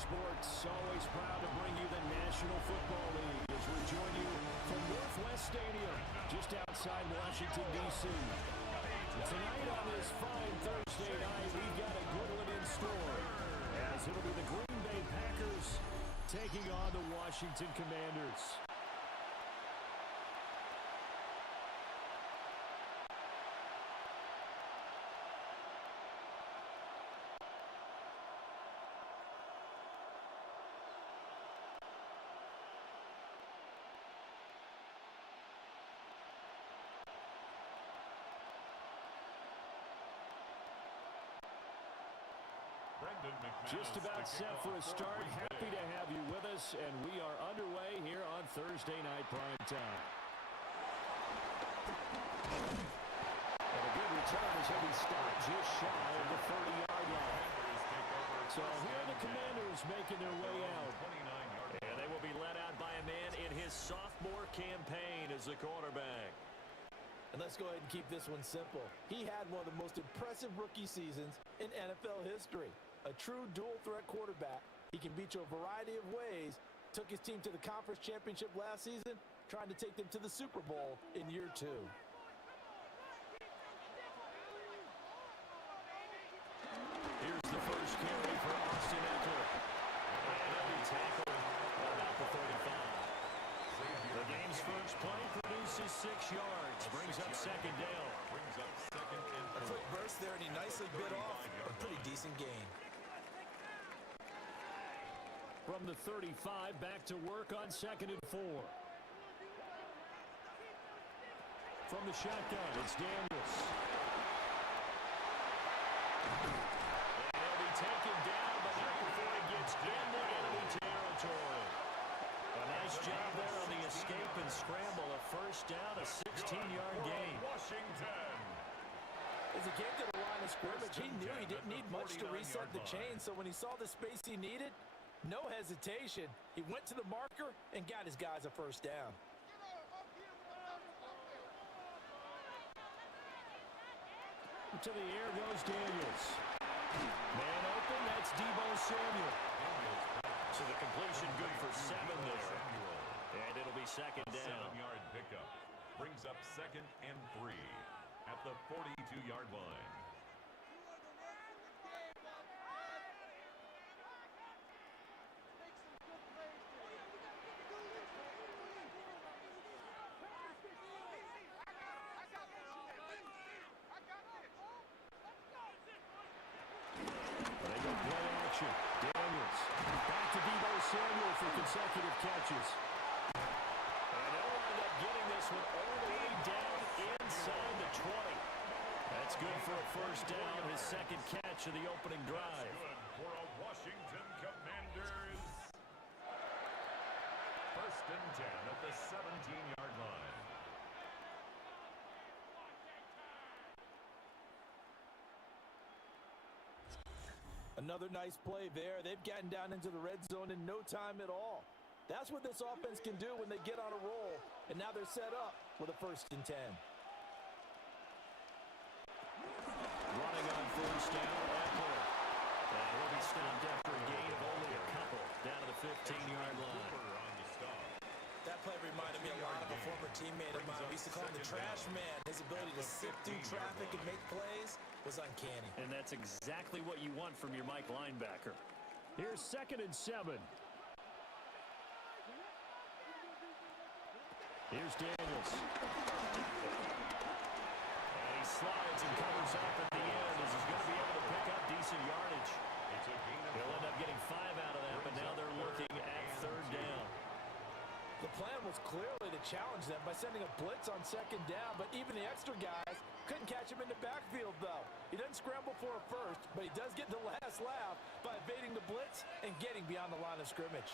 Sports, always proud to bring you the National Football League as we join you from Northwest Stadium, just outside Washington, D.C. Tonight on this fine Thursday night, we've got a good one in store, as it'll be the Green Bay Packers taking on the Washington Commanders. Just about set for a start. Happy to have you with us, and we are underway here on Thursday Night Prime Time. And a good return as he'll be stopped just shy of the 30-yard line. So here are the Commanders making their way out. And they will be led out by a man in his sophomore campaign as the quarterback. And let's go ahead and keep this one simple. He had one of the most impressive rookie seasons in NFL history. A true dual-threat quarterback. He can beat you a variety of ways. Took his team to the conference championship last season, trying to take them to the Super Bowl in year 2. Here's the first carry for Austin Eckler. And he'll be tackled about the 35. The game's first play produces 6 yards. Brings up second down. A quick burst there, and he nicely bit off a pretty decent gain. From the 35, back to work on 2nd and 4. From the shotgun, it's Daniels. And he'll be taken down, but not before he gets into enemy territory. A nice job there on the escape and scramble. A first down, a 16-yard gain. Washington. As he came to the line of scrimmage, he knew he didn't need much to reset the chain, so when he saw the space he needed, no hesitation. He went to the marker and got his guys a first down. To the air goes Daniels. Man open, that's Deebo Samuel. So the completion good for 7 there. And it'll be second down. 7-yard pickup. Brings up 2nd and 3 at the 42-yard line. Samuel for consecutive catches. And they'll wind up getting this one all the way down inside the 20. That's good for a first down, his second catch of the opening drive. Good for a Washington Commanders. 1st and 10 at the 17-yard line. Another nice play there. They've gotten down into the red zone in no time at all. That's what this offense can do when they get on a roll. And now they're set up with a 1st and 10. Running on first down, Eckler. And he'll be stopped after a gain of only a couple down to the 15-yard line. That play reminded me a lot of a former teammate of mine. We used to call him the trash man. His ability to sift through traffic and make plays was uncanny. And that's exactly what you want from your Mike linebacker. Here's 2nd and 7. Here's Daniels. And he slides and covers up at the end as he's going to be able to pick up decent yardage. He'll end up getting 5 out of that, but now they're looking at 3rd down. The plan was clearly to challenge them by sending a blitz on 2nd down, but even the extra guys couldn't catch him in the backfield, though. He doesn't scramble for a first, but he does get the last laugh by evading the blitz and getting beyond the line of scrimmage.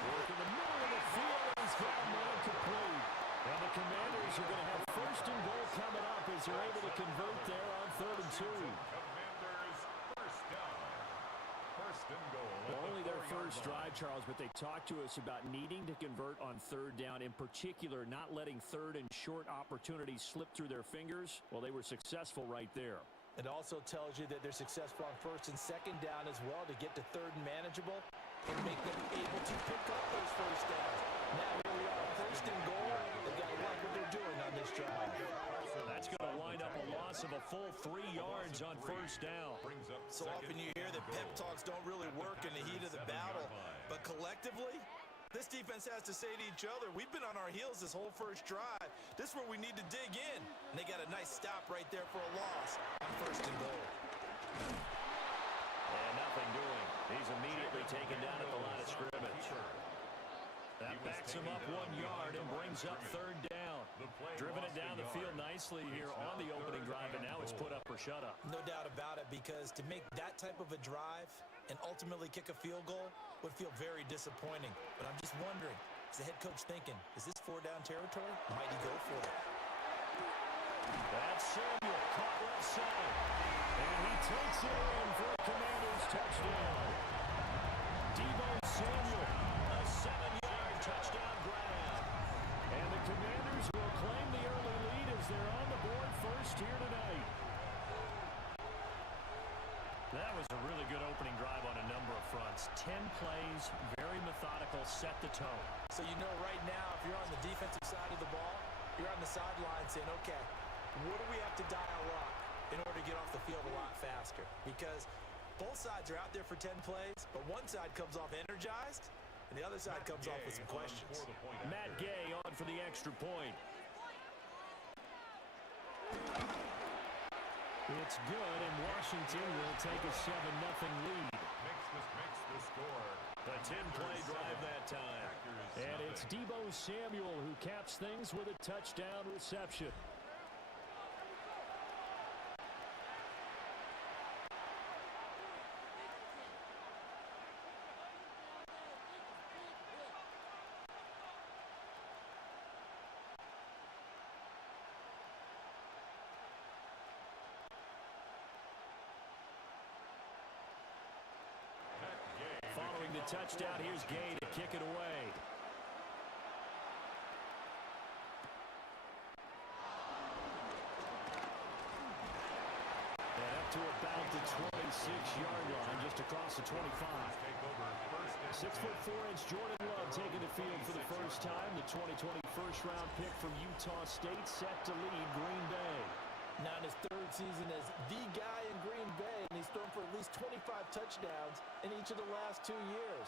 Work in the middle of the field, and he's got one complete. And the Commanders are going to have 1st and goal coming up as they're able to convert there on 3rd and 2. Commanders 1st down. 1st and goal. Well, only their first drive, Charles, but they talked to us about needing to convert on 3rd down, in particular not letting 3rd and short opportunities slip through their fingers. Well, they were successful right there. It also tells you that they're successful on first and second down as well to get to third and manageable and make them able to pick up those first downs. Now here we are, first and goal. They've got to like what they're doing on this drive. That's going to wind up a loss of a full 3 yards on first down. So often you hear that pep talks don't really work in the heat of the battle, but collectively, this defense has to say to each other, we've been on our heels this whole first drive. This is where we need to dig in. And they got a nice stop right there for a loss on first and goal. And nothing doing. He's immediately taken down at the line of scrimmage. That backs him up 1 yard and brings up third down. Driven it down the field nicely here on the opening drive, and now it's put up or shut up. No doubt about it, because to make that type of a drive and ultimately kick a field goal would feel very disappointing. But I'm just wondering, is the head coach thinking, is this 4-down territory? Might he go for it? That's Samuel, caught left side. And he takes it in for a Commanders touchdown. Deebo Samuel, a 7-yard touchdown grab. And the Commanders will claim the early lead as they're on the board first here tonight. That was a really good opening drive on a number of fronts. 10 plays, very methodical, set the tone. So you know right now, if you're on the defensive side of the ball, you're on the sideline saying, okay, what do we have to dial up in order to get off the field a lot faster? Because both sides are out there for 10 plays, but one side comes off energized, and the other side comes off with some questions. Matt Gay on for the extra point. It's good, and Washington will take a 7-0 lead. Makes the score. The 10-play drive that time. And it's Deebo Samuel who caps things with a touchdown reception. Following the touchdown, here's Gay to kick it away. And up to about the 26-yard line, just across the 25. 6'4" Jordan Love taking the field for the first time. The 2020 first-round pick from Utah State set to lead Green Bay. Now in his third season as the guy in Green Bay, and he's thrown for at least 25 touchdowns in each of the last 2 years.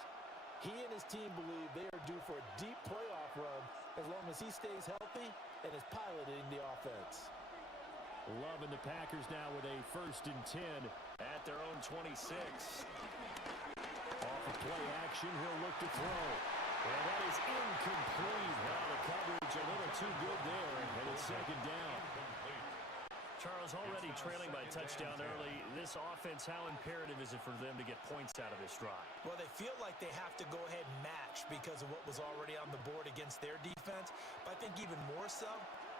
He and his team believe they are due for a deep playoff run as long as he stays healthy and is piloting the offense. Love and the Packers now with a 1st and 10 at their own 26. Off of play action, he'll look to throw. And that is incomplete. Now the coverage a little too good there, and it's second down. Charles, already trailing by touchdown early. This offense, how imperative is it for them to get points out of this drive? Well, they feel like they have to go ahead and match because of what was already on the board against their defense. But I think even more so,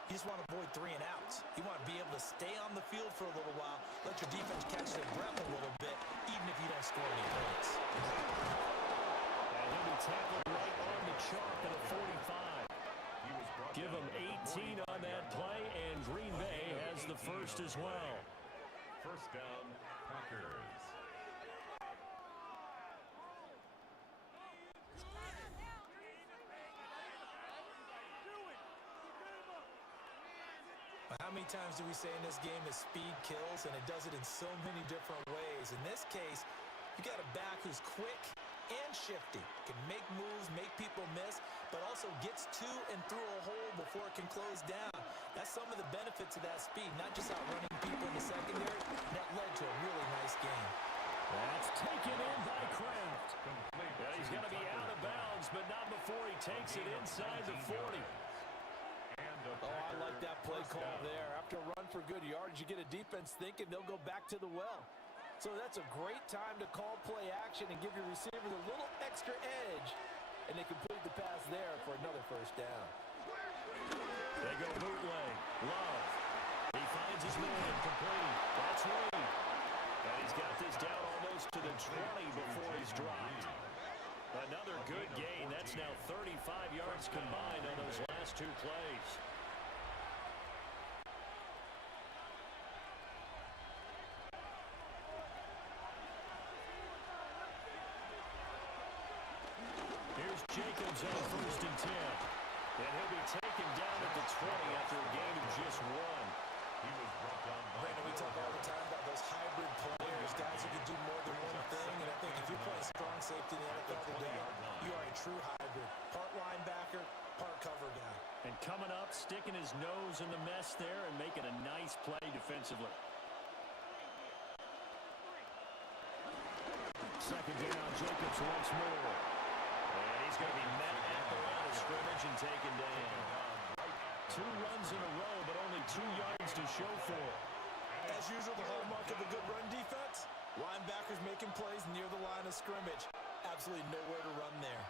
you just want to avoid 3 and outs. You want to be able to stay on the field for a little while, let your defense catch their breath a little bit, even if you don't score any points. And he'll be tackled right on the chalk at a 45. Give him 18 on that play, and Green Bay has the first as well. First down, Packers. How many times do we say in this game that speed kills, and it does it in so many different ways? In this case, you got a back who's quick and shifty, can make moves, make people miss, but also gets to and through a hole before it can close down. That's some of the benefits of that speed, not just outrunning people in the secondary. That led to a really nice game. That's taken in by Kraft. Yeah, he's going to be out of bounds, but not before he takes it inside the 40. Oh, I like that play call there. After a run for good yards, you get a defense thinking they'll go back to the well. So that's a great time to call play action and give your receivers a little extra edge. And they complete the pass there for another first down. They go bootleg. Love. He finds his man complete. That's Reed. And he's got this down almost to the 20 before he's dropped. Another good gain. That's now 35 yards combined on those last 2 plays. Jacobs on 1st and 10. And he'll be taken down at the 20 after a gain of just 1. He was brought down by Brandon, we talk all the time about those hybrid players, guys who can do more than one thing. And I think if you play strong safety in the NFL today, you are a true hybrid. Part linebacker, part cover guy. And coming up, sticking his nose in the mess there and making a nice play defensively. Second down, Jacobs once more. And he's going to be met at the line of scrimmage and taken down. 2 runs in a row, but only 2 yards to show for it. As usual, the hallmark of a good run defense, linebackers making plays near the line of scrimmage. Absolutely nowhere to run there.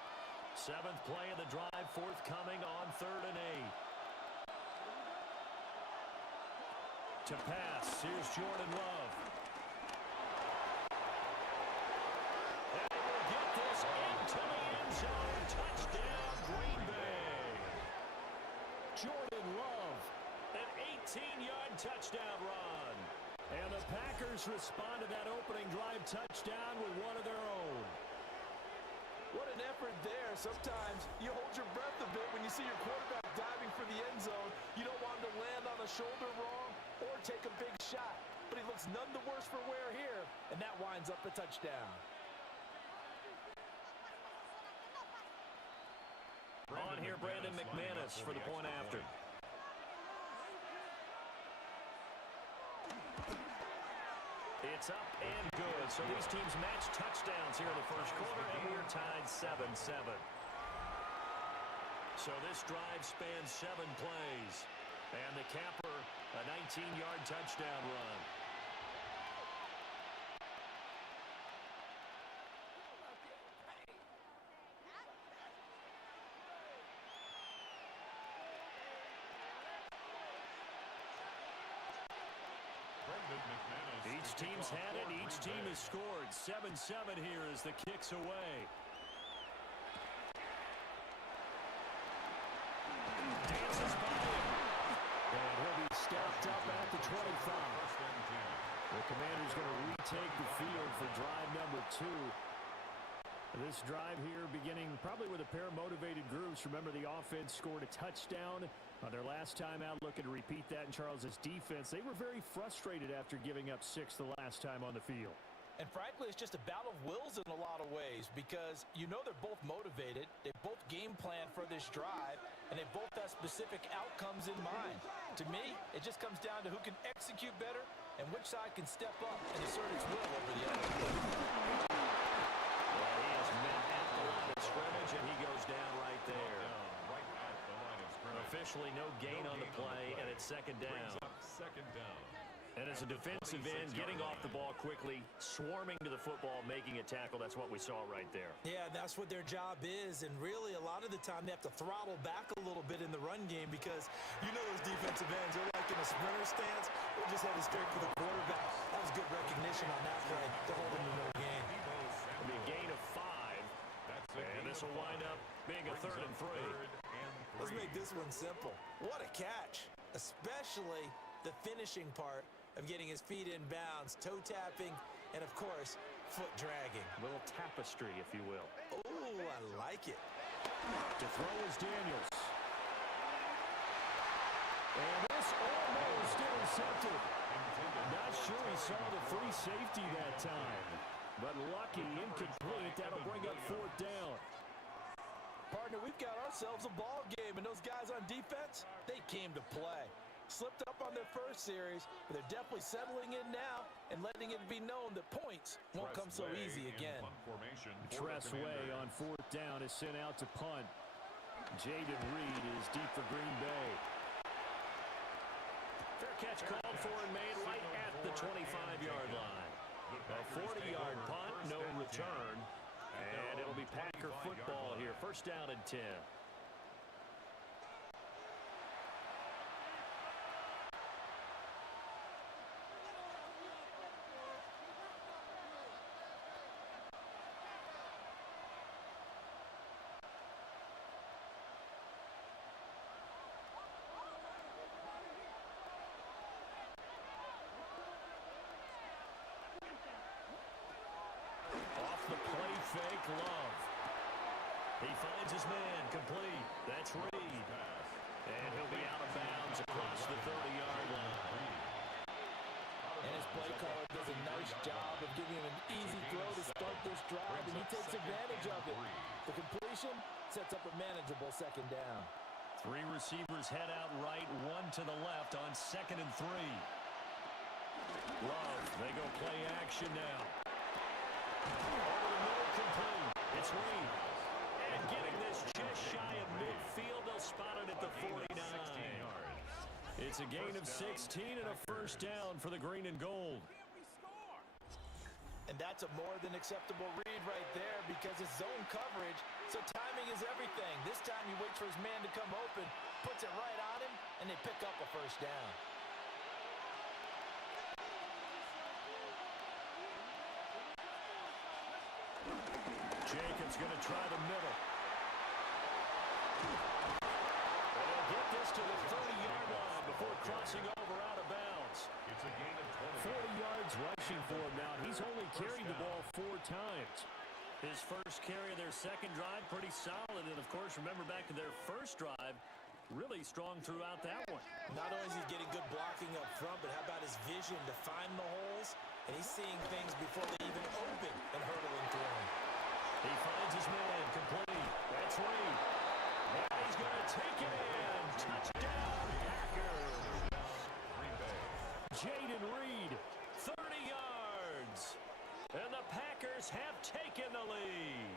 7th play of the drive, forthcoming on 3rd and 8. To pass, here's Jordan Love. And will get this into the end zone. Touchdown, Green Bay. Jordan Love, an 18-yard touchdown run. And the Packers respond to that opening drive touchdown with one of their own. What an effort there. Sometimes you hold your breath a bit when you see your quarterback diving for the end zone. You don't want him to land on a shoulder wrong or take a big shot. But he looks none the worse for wear here, and that winds up a touchdown. On here, Brandon McManus for the point after. It's up and good. So these teams match touchdowns here in the first quarter, and we're tied 7-7. So this drive spans 7 plays. And the capper, a 19-yard touchdown run. Each team's had it. Each team has scored. 7-7 here as the kick's away. Dances by him. And he'll be stopped up at the 25. The Commander's going to retake the field for drive number 2. This drive here beginning probably with a pair of motivated groups. Remember, the offense scored a touchdown on their last time out. Looking to repeat that in Charles's defense. They were very frustrated after giving up 6 the last time on the field. And frankly, it's just a battle of wills in a lot of ways because you know they're both motivated. They both game plan for this drive, and they both have specific outcomes in mind. To me, it just comes down to who can execute better and which side can step up and assert its will over the other. Well, he is met at the line of scrimmage, and he goes down right there. Officially no gain on the play, and it's second down. And as a defensive end, getting off the ball quickly, swarming to the football, making a tackle, that's what we saw right there. Yeah, that's what their job is, and really a lot of the time they have to throttle back a little bit in the run game because you know those defensive ends, they're like in a sprinter stance, they're just headed straight for the quarterback. That was good recognition on that play to hold them to no gain. It'll be a gain of 5, and this will wind up being a 3rd and 3. Let's make this one simple. What a catch, especially the finishing part of getting his feet in bounds, toe tapping, and of course, foot dragging. A little tapestry, if you will. Oh, I like it. To throw is Daniels. And this almost intercepted. Not sure he saw the free safety that time. But lucky, incomplete. That'll bring up 4th down. Partner, we've got ourselves a ball game, and those guys on defense, they came to play. Slipped up on their first series, but they're definitely settling in now and letting it be known that points won't come so easy again. Tressway on 4th down is sent out to punt. Jaden Reed is deep for Green Bay. Fair catch called for and made right at the 25-yard line. A 40-yard punt, no return. And it'll be Packer football here. 1st down and 10. Off the play fake, Love. He finds his man, complete. That's Reed. And he'll be out of bounds across the 30-yard line. And his play caller does a nice job of giving him an easy throw to start this drive, and he takes advantage of it. The completion sets up a manageable second down. 3 receivers head out right, 1 to the left on 2nd and 3. Love, they go play action now. Over the middle, complete. It's Reed. And getting this just shy of midfield, they'll spot it at the 49. It's a gain of 16 and a first down for the green and gold. And that's a more than acceptable read right there because it's zone coverage, so timing is everything. This time he waits for his man to come open, puts it right on him, and they pick up a first down. Jacobs going to try the middle. And he'll get this to the 30-yard line before crossing over out of bounds. It's a gain of 20. 40 yards rushing for him now. He's only carried the ball 4 times. His first carry of their second drive, pretty solid. And, of course, remember back to their first drive, really strong throughout that one. Not only is he getting good blocking up front, but how about his vision to find the holes? And he's seeing things before they even open and hurdling through them. He finds his man, complete. That's Reed. And he's going to take it in. Touchdown, Packers. Jaden Reed, 30 yards. And the Packers have taken the lead.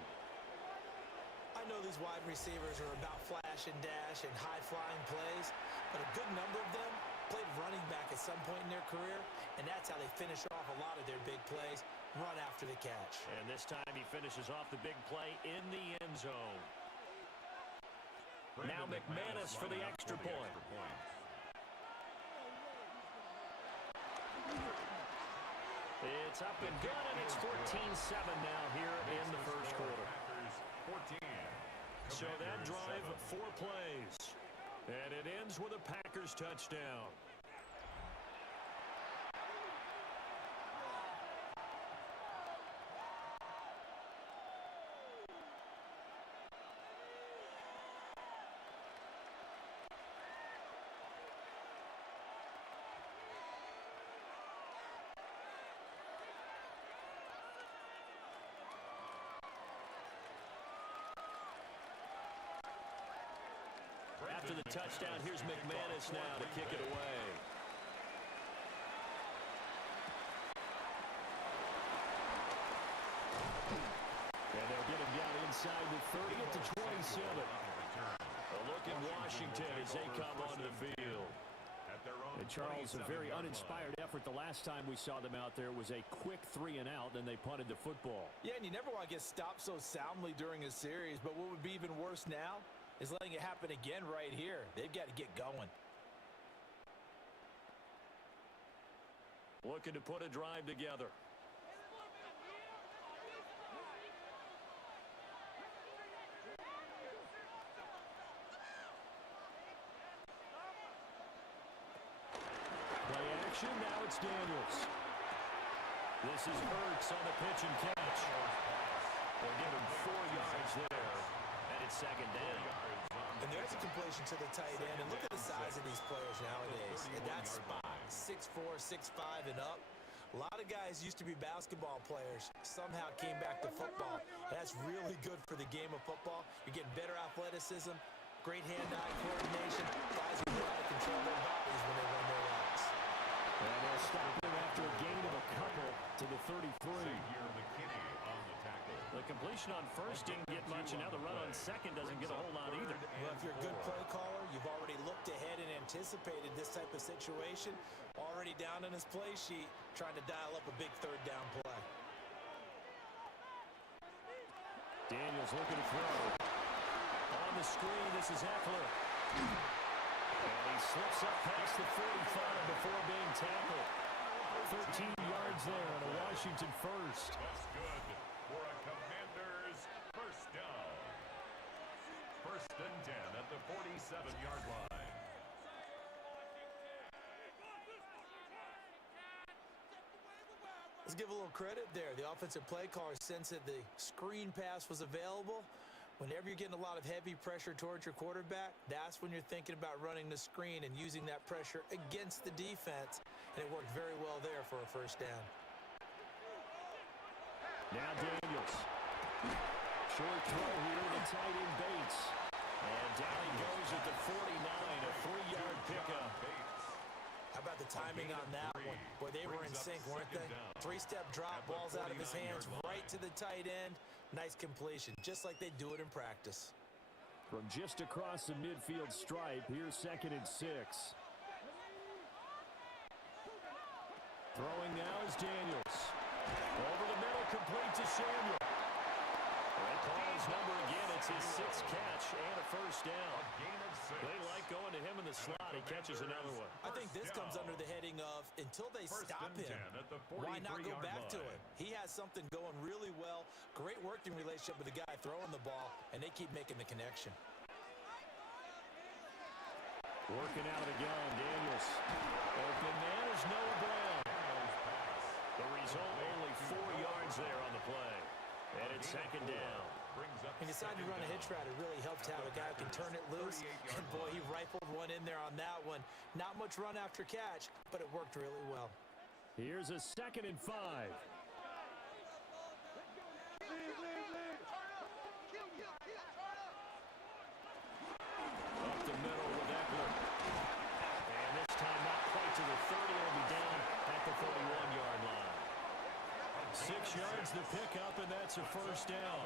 I know these wide receivers are about flash and dash and high-flying plays, but a good number of them played running back at some point in their career, and that's how they finish off a lot of their big plays, run after the catch. And this time he finishes off the big play in the end zone. Now McManus for the extra point. It's up and good, and it's 14-7 now here in the first quarter. So that drive, 4 plays. And it ends with a Packers touchdown. After the touchdown, here's McManus now to kick it away. And they'll get him down inside the 30 at the 27. A look in Washington as they come onto the field. And Charles, a very uninspired effort the last time we saw them out there was a quick 3 and out, then they punted the football. Yeah, and you never want to get stopped so soundly during a series, but what would be even worse now is letting it happen again right here. They've got to get going. Looking to put a drive together. Play action, now it's Daniels. This is Ertz on the pitch and catch. They'll give him 4 yards there. And it's second down. And there's a completion to the tight end. And look at the size of these players nowadays. In that spot, 6'4", 6'5", and up. A lot of guys used to be basketball players. Somehow came back to football. That's really good for the game of football. You're getting better athleticism, great hand-eye coordination. Guys who know how to control their bodies when they run their routes. And they'll stop him after a gain of a couple to the 33. The completion on first didn't get much, and now the run on second doesn't get a whole lot either. Well, if you're a good play caller, you've already looked ahead and anticipated this type of situation. Already down in his play sheet, trying to dial up a big third down play. Daniels looking to throw. On the screen, this is Eckler. And he slips up past the 45 before being tackled. 13 yards there on a Washington first. That's good for a Commanders first down. First and 10 at the 47-yard line. Let's give a little credit there. The offensive play caller sensed that the screen pass was available, Whenever you're getting a lot of heavy pressure towards your quarterback, that's when you're thinking about running the screen and using that pressure against the defense. And it worked very well there for a first down. Now Daniels. Short throw here to the tight end Bates. And down he goes at the 49, a 3-yard pickup. How about the timing on that one? Boy, they were in sync, weren't they? 3-step drop, balls out of his hands, right to the tight end. Nice completion, just like they do it in practice. From just across the midfield stripe, here's 2nd and 6. Throwing now is Daniels. Over the middle, complete to Samuel. They call his number again. It's his 6th catch and a first down. They like going to him in the slot. He catches another one. I think this comes under the heading of until they stop him, why not go back to him? He has something going really well. Great working relationship with the guy throwing the ball, and they keep making the connection. Working out again, Daniels. Open man is Noah Brown. The result, only 4 yards there on the play. And it's 2nd down. He decided to run a hitch route. It really helped to have a guy who can turn it loose. And boy, he rifled one in there on that one. Not much run after catch, but it worked really well. Here's a 2nd and 5. Up the middle with Eckler. And this time not quite to the 30. It'll be down at the 41-yard line. 6 yards the pickup, and that's a first down.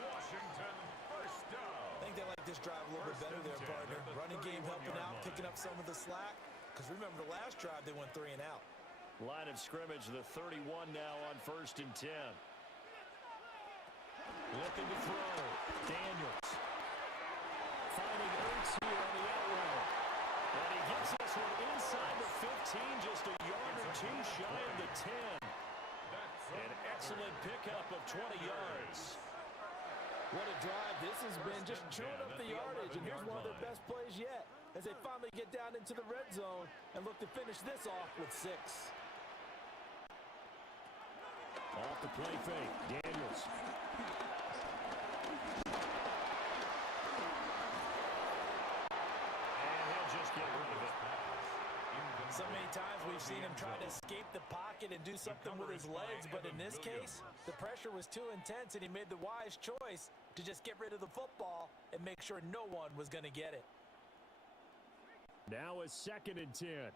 Washington, first down. I think they like this drive a little bit better there, partner. Running game helping out, picking up some of the slack. Because remember, the last drive, they went 3 and out. Line of scrimmage, the 31 now on 1st and 10. Looking to throw. Daniels. Finding Ertz here on the out route. And he gets this one inside the 15, just a yard or 2 shy of the 10. An excellent pickup of 20 yards. What a drive this has been, just chewing up the yardage, and here's one of their best plays yet as they finally get down into the red zone and look to finish this off with 6. Off the play fake, Daniels. And he'll just get rid of it. So many times we've seen him try to escape the pocket and do something with his legs, but in this case, the pressure was too intense and he made the wise choice to just get rid of the football and make sure no one was going to get it. Now is 2nd and 10.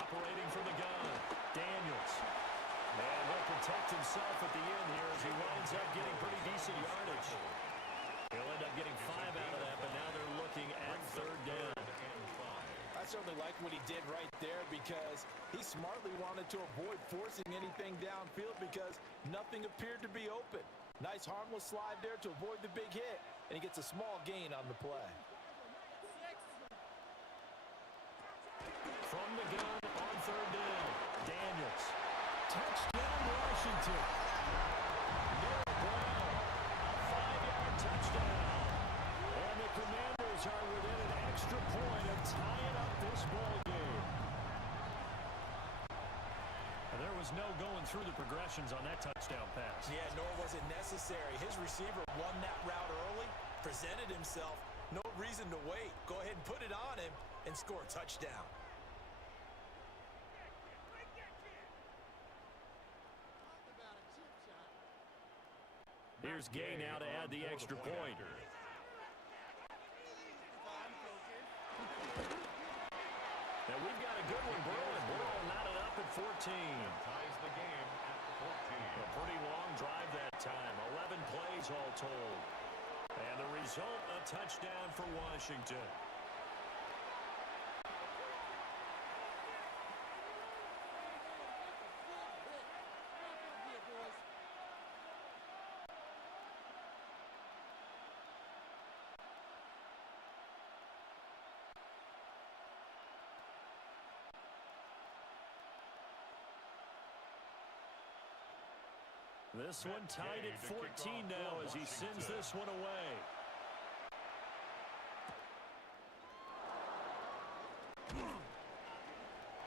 Operating from the gun, Daniels. And he'll protect himself at the end here as he winds up getting pretty decent yardage. He'll end up getting 5 out of that, but now they're looking at 3rd down. I certainly like what he did right there because he smartly wanted to avoid forcing anything downfield because nothing appeared to be open. Nice harmless slide there to avoid the big hit, and he gets a small gain on the play. From the gun on 3rd down, Daniels. Touchdown, Washington. Noah Brown, a 5-yard touchdown. And the Commanders are within an extra point of tying up this ball game. And there was no going through the progressions on that touchdown pass. Yeah, nor was it necessary. His receiver won that route early, presented himself. No reason to wait. Go ahead and put it on him and score a touchdown. Here's Gay now to add the extra point. Now we've got a good one brewing. Burrow knotted up at 14. Ties the game at 14. A pretty long drive that time. 11 plays all told. And the result, a touchdown for Washington. This one tied at 14 now as he sends this one away.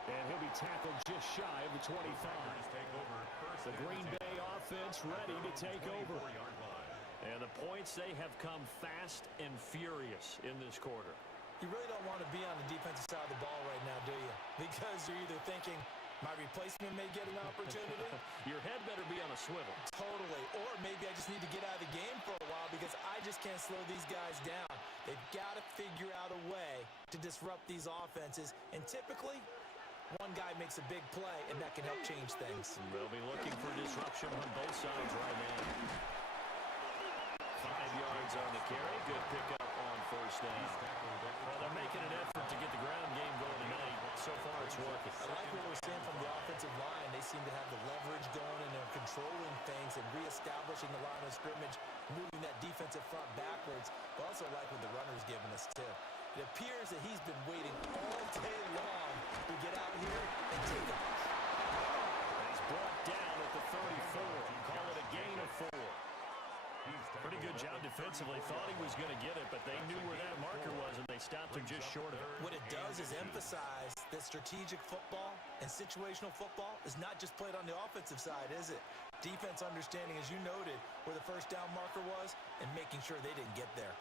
And he'll be tackled just shy of the 25. The Green Bay offense ready to take over. And the points, they have come fast and furious in this quarter. You really don't want to be on the defensive side of the ball right now, do you? Because you're either thinking, my replacement may get an opportunity. Your head better be on a swivel. Totally. Or maybe I just need to get out of the game for a while because I just can't slow these guys down. They've got to figure out a way to disrupt these offenses. And typically, one guy makes a big play, and that can help change things. They'll be looking for disruption on both sides right now. 5 yards on the carry. Good pickup on first down. Well, they're making an effort to get the ground game going tonight. So far, it's working. I like what we're seeing from the offensive line. They seem to have the leverage going, and they're controlling things and reestablishing the line of scrimmage, moving that defensive front backwards. But also like what the runner's giving us, too. It appears that he's been waiting all day long to get out here and take off. He's brought down at the 34. Call it a gain of 4. Pretty good job defensively. Thought he was going to get it, but they knew where that marker was, and they stopped him just short of it. What it does is emphasize that strategic football and situational football is not just played on the offensive side, is it? Defense understanding, as you noted, where the first down marker was and making sure they didn't get there.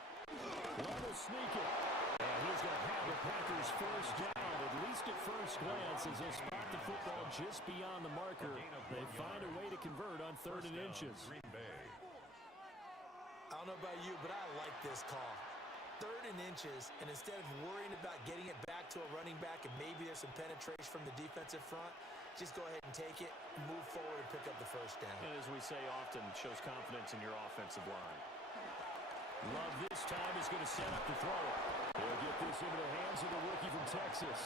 Level sneaking. And he's going to have the Packers first down, at least at first glance, as they spot the football just beyond the marker. They find a way to convert on 3rd and inches. I don't know about you, but I like this call. 3rd and inches, and instead of worrying about getting it back to a running back and maybe there's some penetration from the defensive front, just go ahead and take it, move forward, and pick up the first down. And as we say often, it shows confidence in your offensive line. Love this time is going to set up the throw. He'll get this into the hands of the rookie from Texas.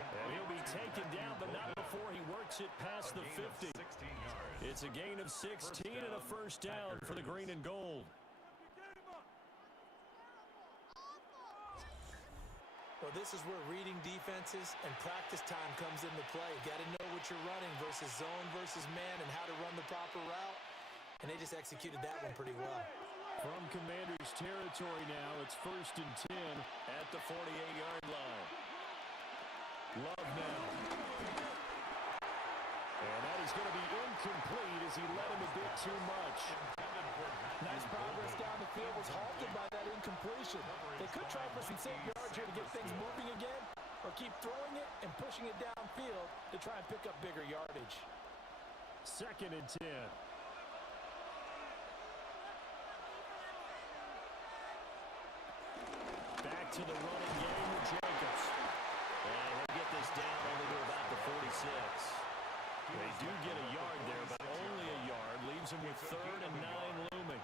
And he'll be taken down, but not before he works it past the 50. It's a gain of 16 and a first down for the green and gold. Well, this is where reading defenses and practice time comes into play. You got to know what you're running versus zone versus man and how to run the proper route. And they just executed that one pretty well. From Commander's territory now, it's 1st and 10 at the 48-yard line. Love now. And that is going to be incomplete as he led him a bit too much. Nice progress down the field, was halted by that incompletion. They could try for some safe yards here to get things moving again, or keep throwing it and pushing it downfield to try and pick up bigger yardage. 2nd and 10. Back to the running game with Jacobs. And he'll get this down only to about the 46. They do get a yard there, but only a yard. Leaves him with 3rd and 9 looming.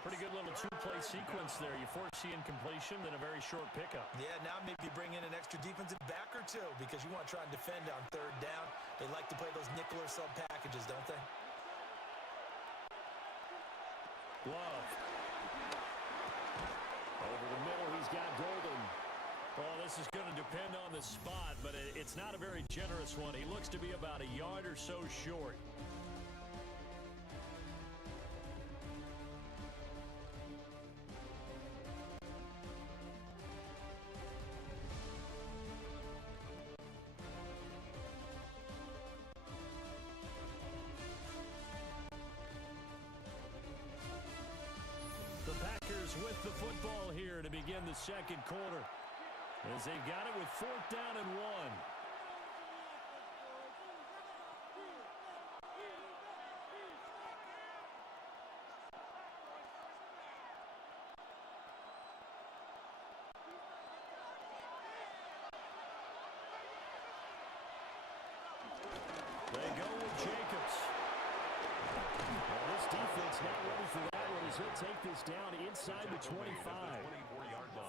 Pretty good little two-play sequence there. You foresee incompletion, then a very short pickup. Yeah, now maybe bring in an extra defensive back or two because you want to try and defend on 3rd down. They like to play those nickel or sub packages, don't they? Love. Over the middle, he's got Golden. Well, this is going to depend on the spot, but it's not a very generous one. He looks to be about a yard or so short. The Packers with the football here to begin the 2nd quarter, as they've got it with 4th down and 1. They go with Jacobs. Well, this defense not ready for that one as he'll take this down inside the 25.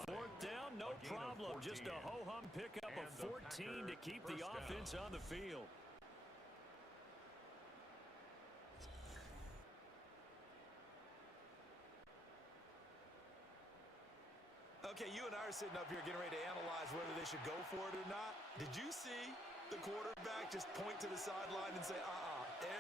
4th down, no problem. Just a ho-hum pickup of 14 to keep the offense on the field. Okay, you and I are sitting up here getting ready to analyze whether they should go for it or not. Did you see the quarterback just point to the sideline and say,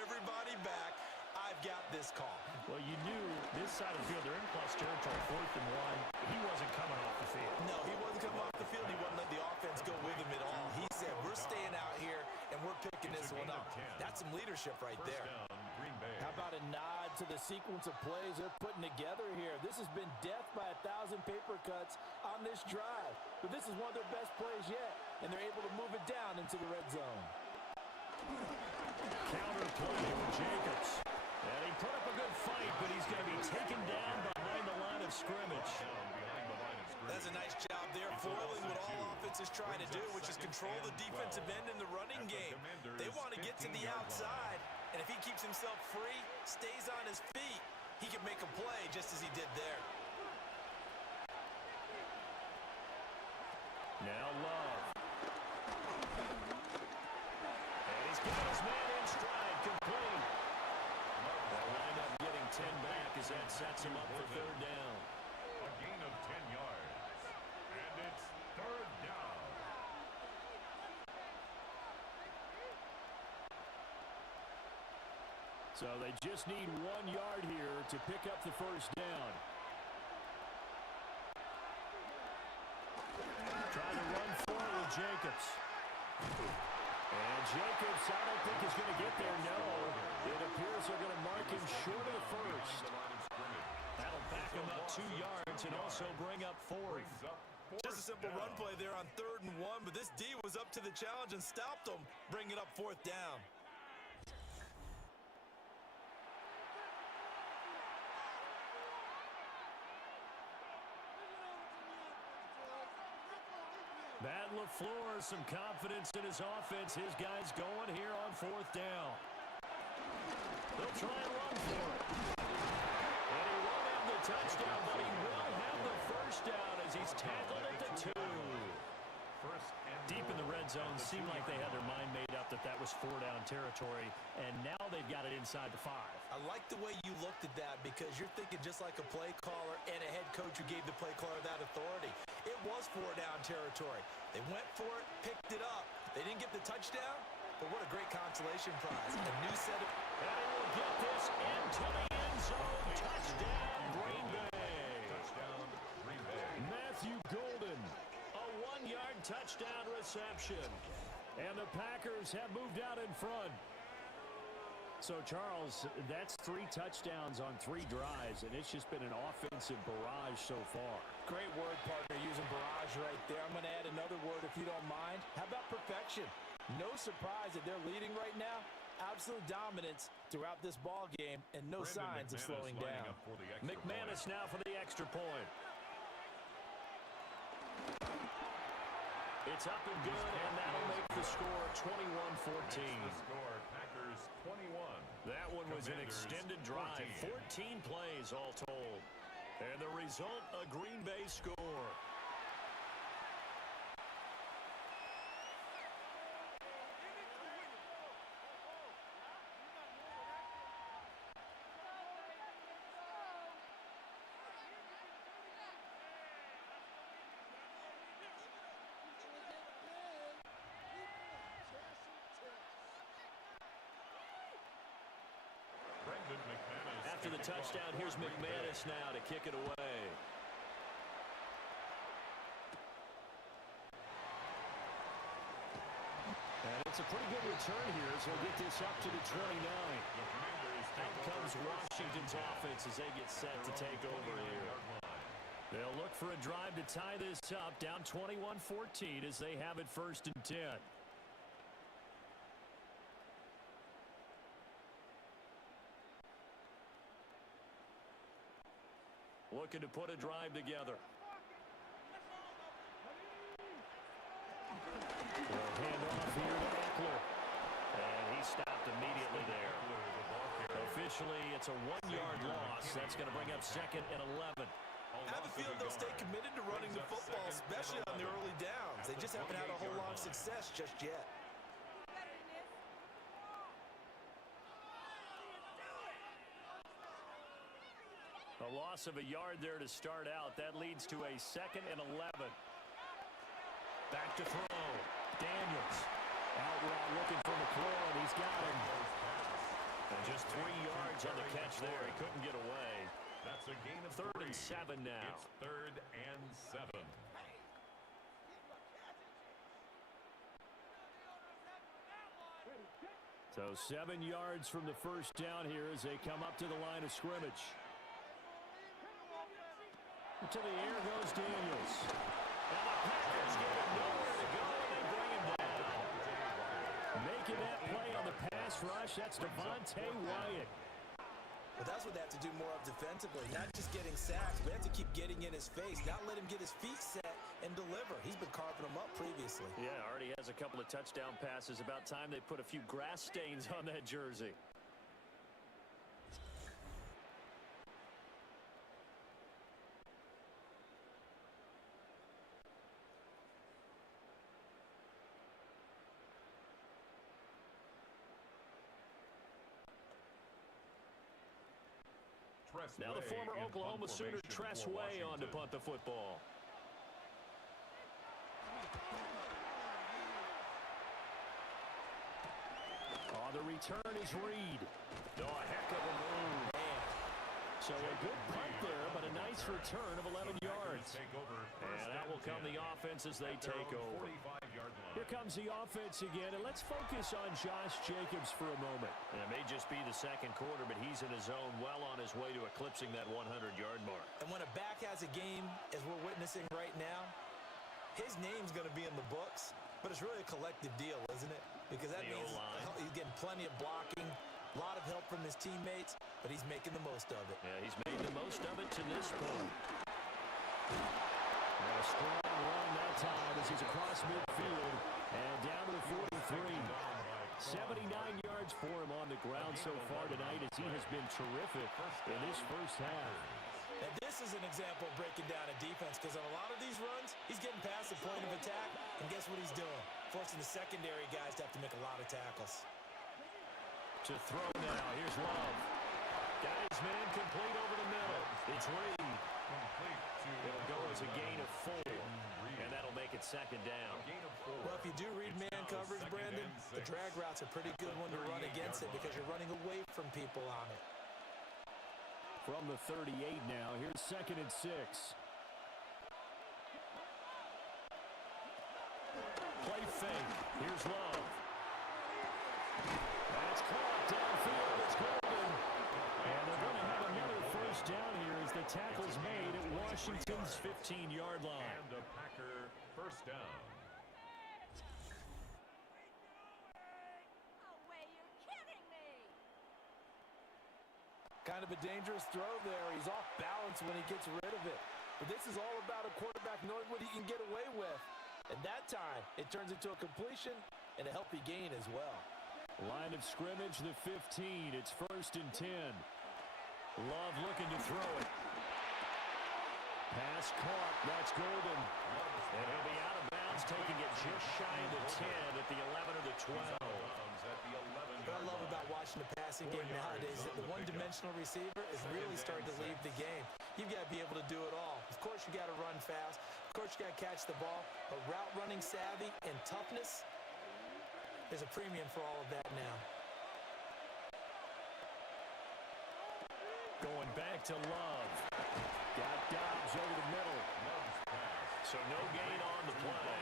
everybody back, I've got this call? Well, you knew this side of the field, they're in plus territory, 4th and 1. He wasn't coming off the field. No, he wasn't coming off the field. He wouldn't let the offense go with him at all. He said, we're staying out here, some leadership right First there. down, Green Bay. How about a nod to the sequence of plays they're putting together here? This has been death by 1,000 paper cuts on this drive. But this is one of their best plays yet, and they're able to move it down into the red zone. Counter play with Jacobs. And he put up a good fight, but he's going to be taken down behind the line of scrimmage. That's a nice job there, foiling what all offenses try to do, which is control the defensive end in the running game. They want to get to the outside, and if he keeps himself free, stays on his feet, he can make a play just as he did there. Now Love. And he's got his man in stride, complete. They'll wind up getting 10 back as that sets him up for third down. A gain of 10 yards. And it's third down. So they just need 1 yard here to pick up the first down. Trying to run forward with Jacobs. And Jacobs, I don't think is going to get there, no. It appears they're going to mark him short of the first. That'll back him up 2 yards and also bring up fourth. Just a simple run play there on 3rd and 1, but this D was up to the challenge and stopped them, bringing up 4th down. Matt LaFleur, some confidence in his offense. His guys going here on 4th down. They'll try and run for it. And he won't have the touchdown, but he will have the first down as he's tackled at the 2. Deep in the red zone, seemed like they had their mind made up that that was 4-down territory, and now they've got it inside the 5. I like the way you looked at that because you're thinking just like a play caller and a head coach who gave the play caller that authority. It was 4-down territory. They went for it, picked it up. They didn't get the touchdown, but what a great consolation prize. A new set of... And he will get this into the end zone. Touchdown, Green Bay. Touchdown, Green Bay. Matthew Golden, a 1-yard touchdown reception. And the Packers have moved out in front. So, Charles, that's 3 touchdowns on 3 drives, and it's just been an offensive barrage so far. Great word, partner, using barrage right there. I'm going to add another word if you don't mind. How about perfection? No surprise that they're leading right now. Absolute dominance throughout this ball game, and no signs of slowing down. McManus now for the extra point. It's up and good, and that'll make the score 21-14. The score, Packers 21. That one was an extended drive, 14 plays all told. And the result, a Green Bay score. After the touchdown, here's McManus now to kick it away. And it's a pretty good return here, so we'll get this up to the 29. Out comes Washington's offense as they get set to take over here. They'll look for a drive to tie this up, down 21-14 as they have it 1st and 10. Looking to put a drive together. They'll hand off here to Eckler. And he stopped immediately there. Officially, it's a 1-yard loss. That's going to bring up 2nd and 11. I have a feeling they'll stay committed to running the football, especially on the early downs. They just haven't had a whole lot of success just yet. A loss of a yard there to start out. That leads to a 2nd and 11. Back to throw. Daniels. Out route looking for McLaurin, and he's got him. And just 3 yards on the catch there. He couldn't get away. That's a gain of 3rd and 7 now. It's 3rd and 7. So 7 yards from the first down here as they come up to the line of scrimmage. To the air goes Daniels. And the Packers get him nowhere to go, and they bring him down. Making that play on the pass rush, that's Devontae Wyatt. But that's what they have to do more of defensively, not just getting sacks, but they have to keep getting in his face, not let him get his feet set and deliver. He's been carving them up previously. Yeah, already has a couple of touchdown passes. About time they put a few grass stains on that jersey. Now the former Oklahoma Sooner Tress Way on to punt the football. Oh, the return is Reed. Oh, a heck of a move. So a good punt there, but a nice return of 11 yards. And that will come the offense as they take over. Here comes the offense again, and let's focus on Josh Jacobs for a moment. And it may just be the second quarter, but he's in his zone, well on his way to eclipsing that 100-yard mark. And when a back has a game, as we're witnessing right now, his name's going to be in the books, but it's really a collective deal, isn't it? Because that means he's getting plenty of blocking, a lot of help from his teammates, but he's making the most of it. Yeah, he's made the most of it to this point. And a strong run that time as he's across midfield and down to the 43. 79 yards for him on the ground so far tonight as he has been terrific in this first half. And this is an example of breaking down a defense, because on a lot of these runs, he's getting past the point of attack, and guess what he's doing? Forcing the secondary guys to have to make a lot of tackles. To throw now, here's Love. Got his man complete over the middle. It's Reed. It'll go as a gain of 4, and that'll make it second down. Well, if you do read man coverage, Brandon, the drag route's a pretty good one to run against it because you're running away from people on it. From the 38 now, here's 2nd and 6. Play fake. Here's Love. That's caught downfield. It's Golden. And they're going to have another first down here as the tackle's made at Washington's 15-yard line. And a Packer first down. Kind of a dangerous throw there. He's off balance when he gets rid of it. But this is all about a quarterback knowing what he can get away with. At that time, it turns into a completion and a healthy gain as well. Line of scrimmage, the 15. It's 1st and 10. Love looking to throw it. Pass caught. That's Golden. And he'll be out of bounds, taking it just shy of the 10 at the 11 or the 12. What I love about watching the passing game nowadays is that the one-dimensional receiver is really starting to leave the game. You've got to be able to do it all. Of course, you got to run fast. Of course, you got to catch the ball. But route running savvy and toughness, there's a premium for all of that now. Going back to Love. Got Dobbs over the middle. So no gain on the play.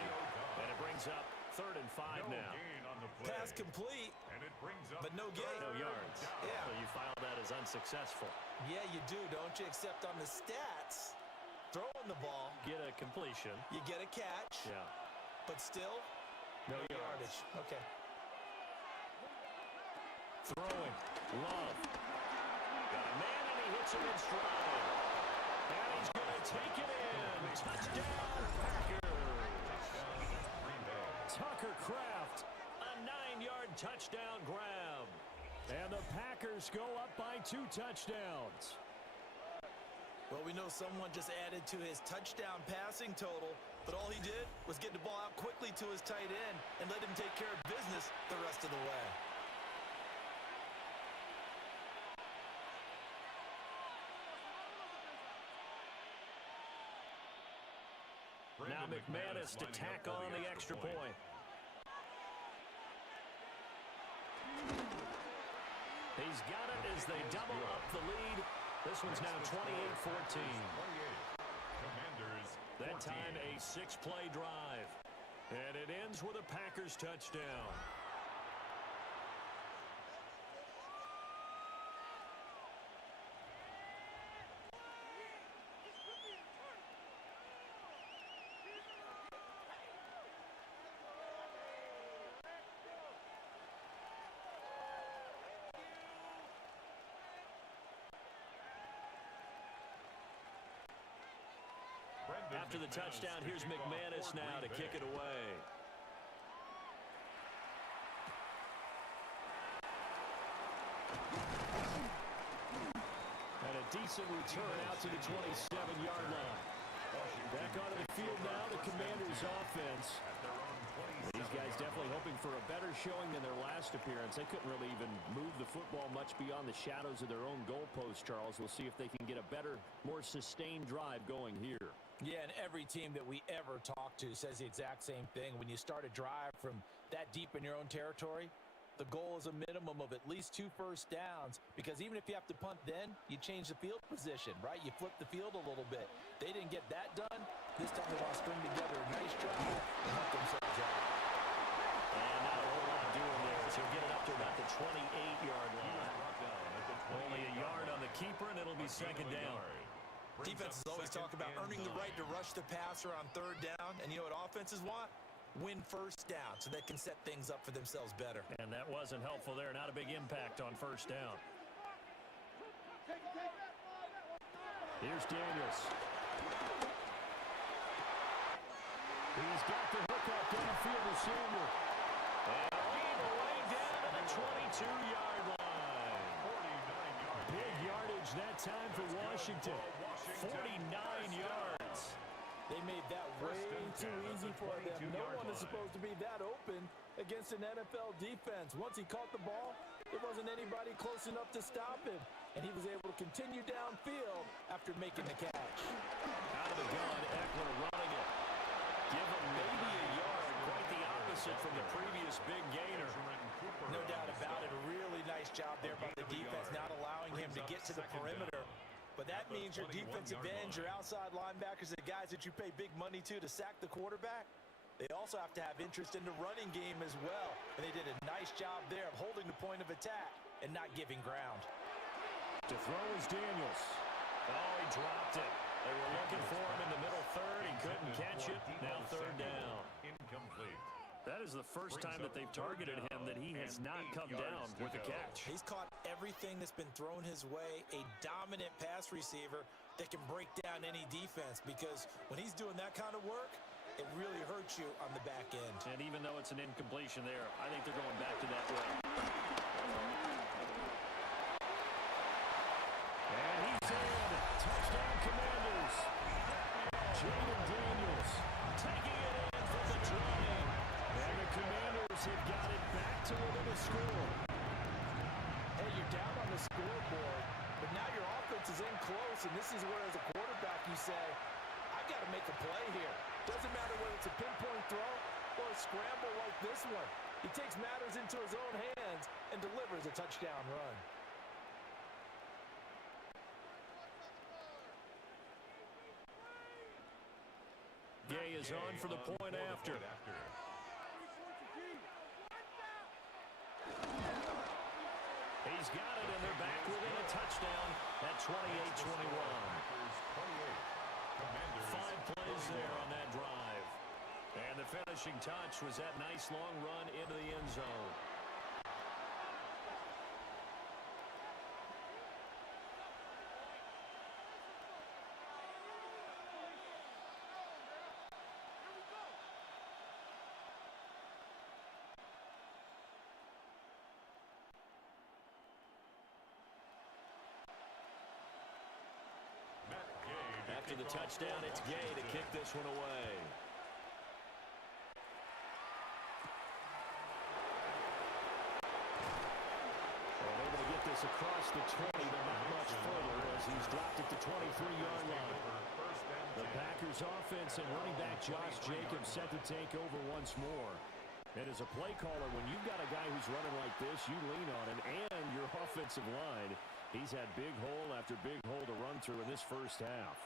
And it brings up 3rd and 5 now. Pass complete, but no gain. No yards. Yeah. So you file that as unsuccessful. Yeah, you do, don't you? Except on the stats, throwing the ball, Get a completion. you get a catch, Yeah. but still, no yardage. Okay. Throwing. Love. Got a man, and he hits him in stride. And he's going to take it in. Touchdown, Packers. Tucker Kraft. A 9-yard touchdown grab. And the Packers go up by 2 touchdowns. Well, we know someone just added to his touchdown passing total, but all he did was get the ball out quickly to his tight end and let him take care of business the rest of the way. Now McManus to tack on the extra point. He's got it as they double up the lead. This one's now 28-14. That time a 6-play drive. And it ends with a Packers touchdown. After the touchdown, here's McManus now to kick it away. And a decent return out to the 27-yard line. Back onto the field now, the Commanders' offense. These guys definitely hoping for a better showing than their last appearance. They couldn't really even move the football much beyond the shadows of their own goalpost, Charles. We'll see if they can get a better, more sustained drive going here. Yeah, and every team that we ever talk to says the exact same thing. When you start a drive from that deep in your own territory, the goal is a minimum of at least 2 first downs, because even if you have to punt then, you change the field position, right? You flip the field a little bit. They didn't get that done. This time they want to string together a nice drive and help themselves out. And not a whole lot doing there. So get it up to about the 28-yard line. Only a yard on the keeper, and it'll be second down. Defenses always talk about earning the right to rush the passer on third down, and you know what offenses want? Win first down so they can set things up for themselves better. And that wasn't helpful there. Not a big impact on first down. Here's Daniels. He's got the hook up downfield to Samuel. And all the way down to the 22-yard line. 49 yards. Big yardage that time for Washington. 49 yards. They made that way too easy for them. No one is supposed to be that open against an NFL defense. Once he caught the ball, there wasn't anybody close enough to stop him, and he was able to continue downfield after making the catch. Out of the gun, Eckler running it. Give him maybe a yard. Quite the opposite from the previous big gainer. No doubt about it. A really nice job there by the defense, not allowing him to get to the perimeter. But that means your defensive ends, your outside linebackers, the guys that you pay big money to sack the quarterback, they also have to have interest in the running game as well. And they did a nice job there of holding the point of attack and not giving ground. To throw is Daniels. Oh, he dropped it. They were looking for him in the middle third. He couldn't catch it. Now third down. Incomplete. That is the first time that they've targeted him that he has not come down with a catch. He's caught everything that's been thrown his way, a dominant pass receiver that can break down any defense, because when he's doing that kind of work, it really hurts you on the back end. And even though it's an incompletion there, I think they're going back to that way. And he's in. Touchdown, Commanders. Jaden Daniels taking it in from the drive. And the Commanders have got it back to within a score. Hey, you're down on the scoreboard, but now your offense is in close, and this is where, as a quarterback, you say, I've got to make a play here. Doesn't matter whether it's a pinpoint throw or a scramble like this one. He takes matters into his own hands and delivers a touchdown run. Gay is on for the point after. He's got it, and they're back within a touchdown at 28-21. 5 plays there on that drive. And the finishing touch was that nice long run into the end zone. After the touchdown, it's Gay to kick this one away. And able to get this across the 20, but not much further as he's dropped it to 23-yard line. The Packers offense and running back Josh Jacobs set to take over once more. And as a play caller, when you've got a guy who's running like this, you lean on him and your offensive line. He's had big hole after big hole to run through in this first half.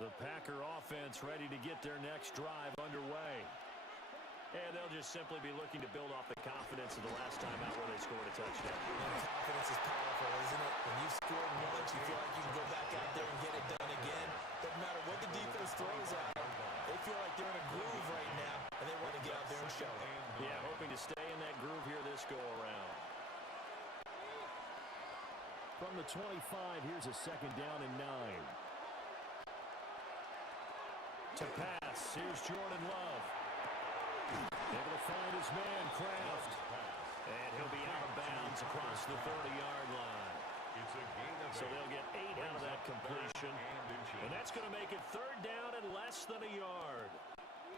The Packer offense ready to get their next drive underway. And they'll just simply be looking to build off the confidence of the last time out where they scored a touchdown. And confidence is powerful, isn't it? When you score once, you feel like you can go back out there and get it done again. Doesn't matter what the defense throws at them. They feel like they're in a groove right now, and they want to get out there and show it. Yeah, hoping to stay in that groove here this go-around. from the 25. Here's a second down and 9. To pass, here's Jordan Love. Able to find his man, Kraft. And he'll be out of bounds across the 30-yard line. It's a gain of So they'll get 8 out of that completion. And that's going to make it third down and less than a yard.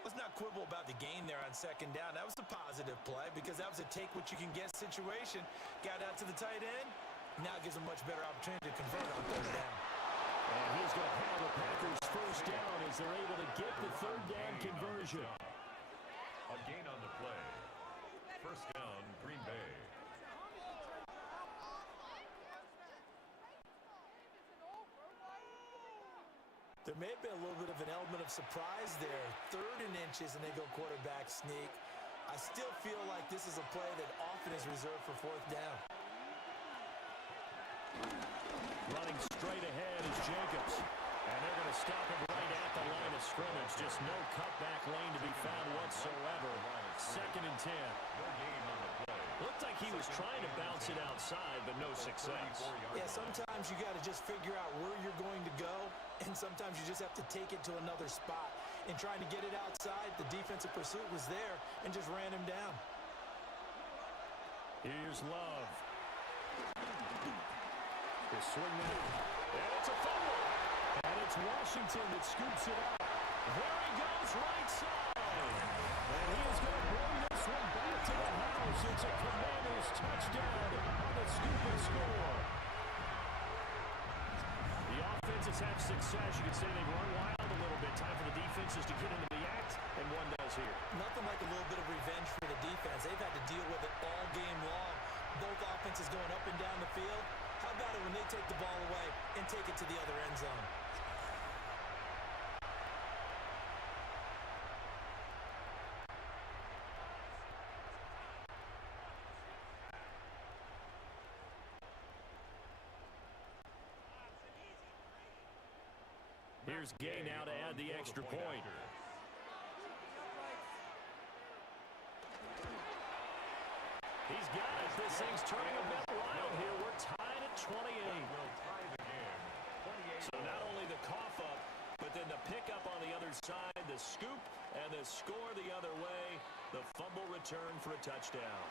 Let's not quibble about the gain there on second down. That was a positive play because that was a take-what-you-can-get situation. Got out to the tight end. Now gives him much better opportunity to convert on third down. And he's going to have the Packers first down as they're able to get the third down conversion. A gain on the play. First down, Green Bay. There may have been a little bit of an element of surprise there. 3rd and inches, and they go quarterback sneak. I still feel like this is a play that often is reserved for 4th down. Running straight ahead is Jacobs. And they're going to stop him right at the line of scrimmage. Just no cutback lane to be found whatsoever. 2nd and 10. Looked like he was trying to bounce it outside, but no success. Yeah, sometimes you got to just figure out where you're going to go, and sometimes you just have to take it to another spot. In trying to get it outside, the defensive pursuit was there and just ran him down. Here's Love. They swing that, and it's a fumble. And it's Washington that scoops it up. There he goes, right side. And he is going to bring this one back to the house. It's a Commanders touchdown on the scoop and score. The offenses have success. You could say they run wild a little bit. Time for the defenses to get into the act, and one does here. Nothing like a little bit of revenge for the defense. They've had to deal with it all game long. Both offenses going up and down the field. How about it when they take the ball away and take it to the other end zone? Here's Gay now to add the extra point. He's got it. This thing's turning a bit wild here. We're tied at 28. So not only the cough up, but then the pickup on the other side, the scoop, and the score the other way. The fumble return for a touchdown.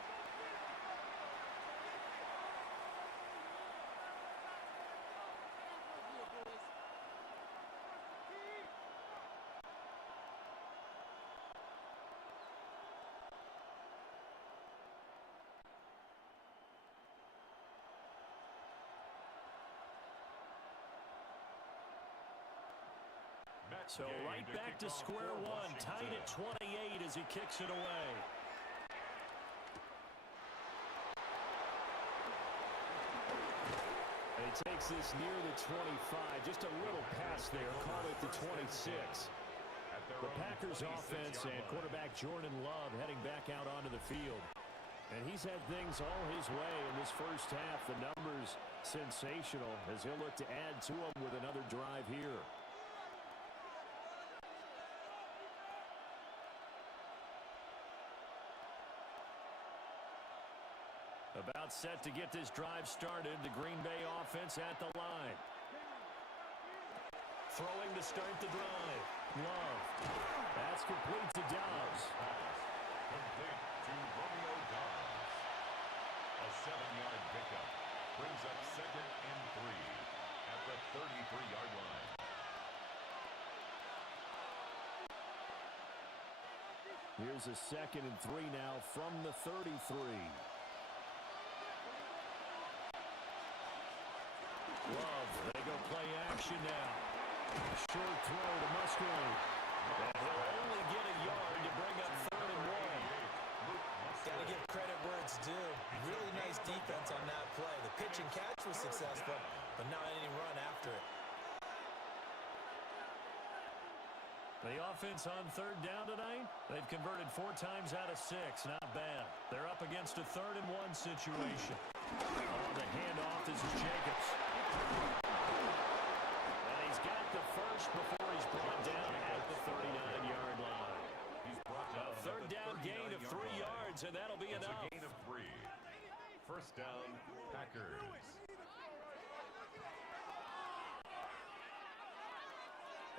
So right back to square one, tied at 28 as he kicks it away. And he takes this near the 25. Just a little pass there. Call it the 26. The Packers offense and quarterback Jordan Love heading back out onto the field. And he's had things all his way in this first half. The numbers sensational as he'll look to add to them with another drive here. About set to get this drive started. The Green Bay offense at the line. Throwing to start the drive. Love. That's complete to Dobbs. Complete to Romeo Dobbs. A 7-yard pickup brings up 2nd and 3 at the 33-yard line. Here's a 2nd and 3 now from the 33. Love, they go play action now. Short throw to Musgrave. And he'll only get a yard to bring up 3rd and 1. Got to give credit where it's due. Really nice defense on that play. The pitch and catch was successful, but not any run after it. The offense on 3rd down tonight, they've converted 4 times out of 6. Not bad. They're up against a 3rd and 1 situation. On the handoff, this is Jacobs. And he's got the first before he's brought down at the 39-yard line. He's brought down A 3rd down gain of 3 yards, and that'll be enough. It's a gain of 3. First down, Packers.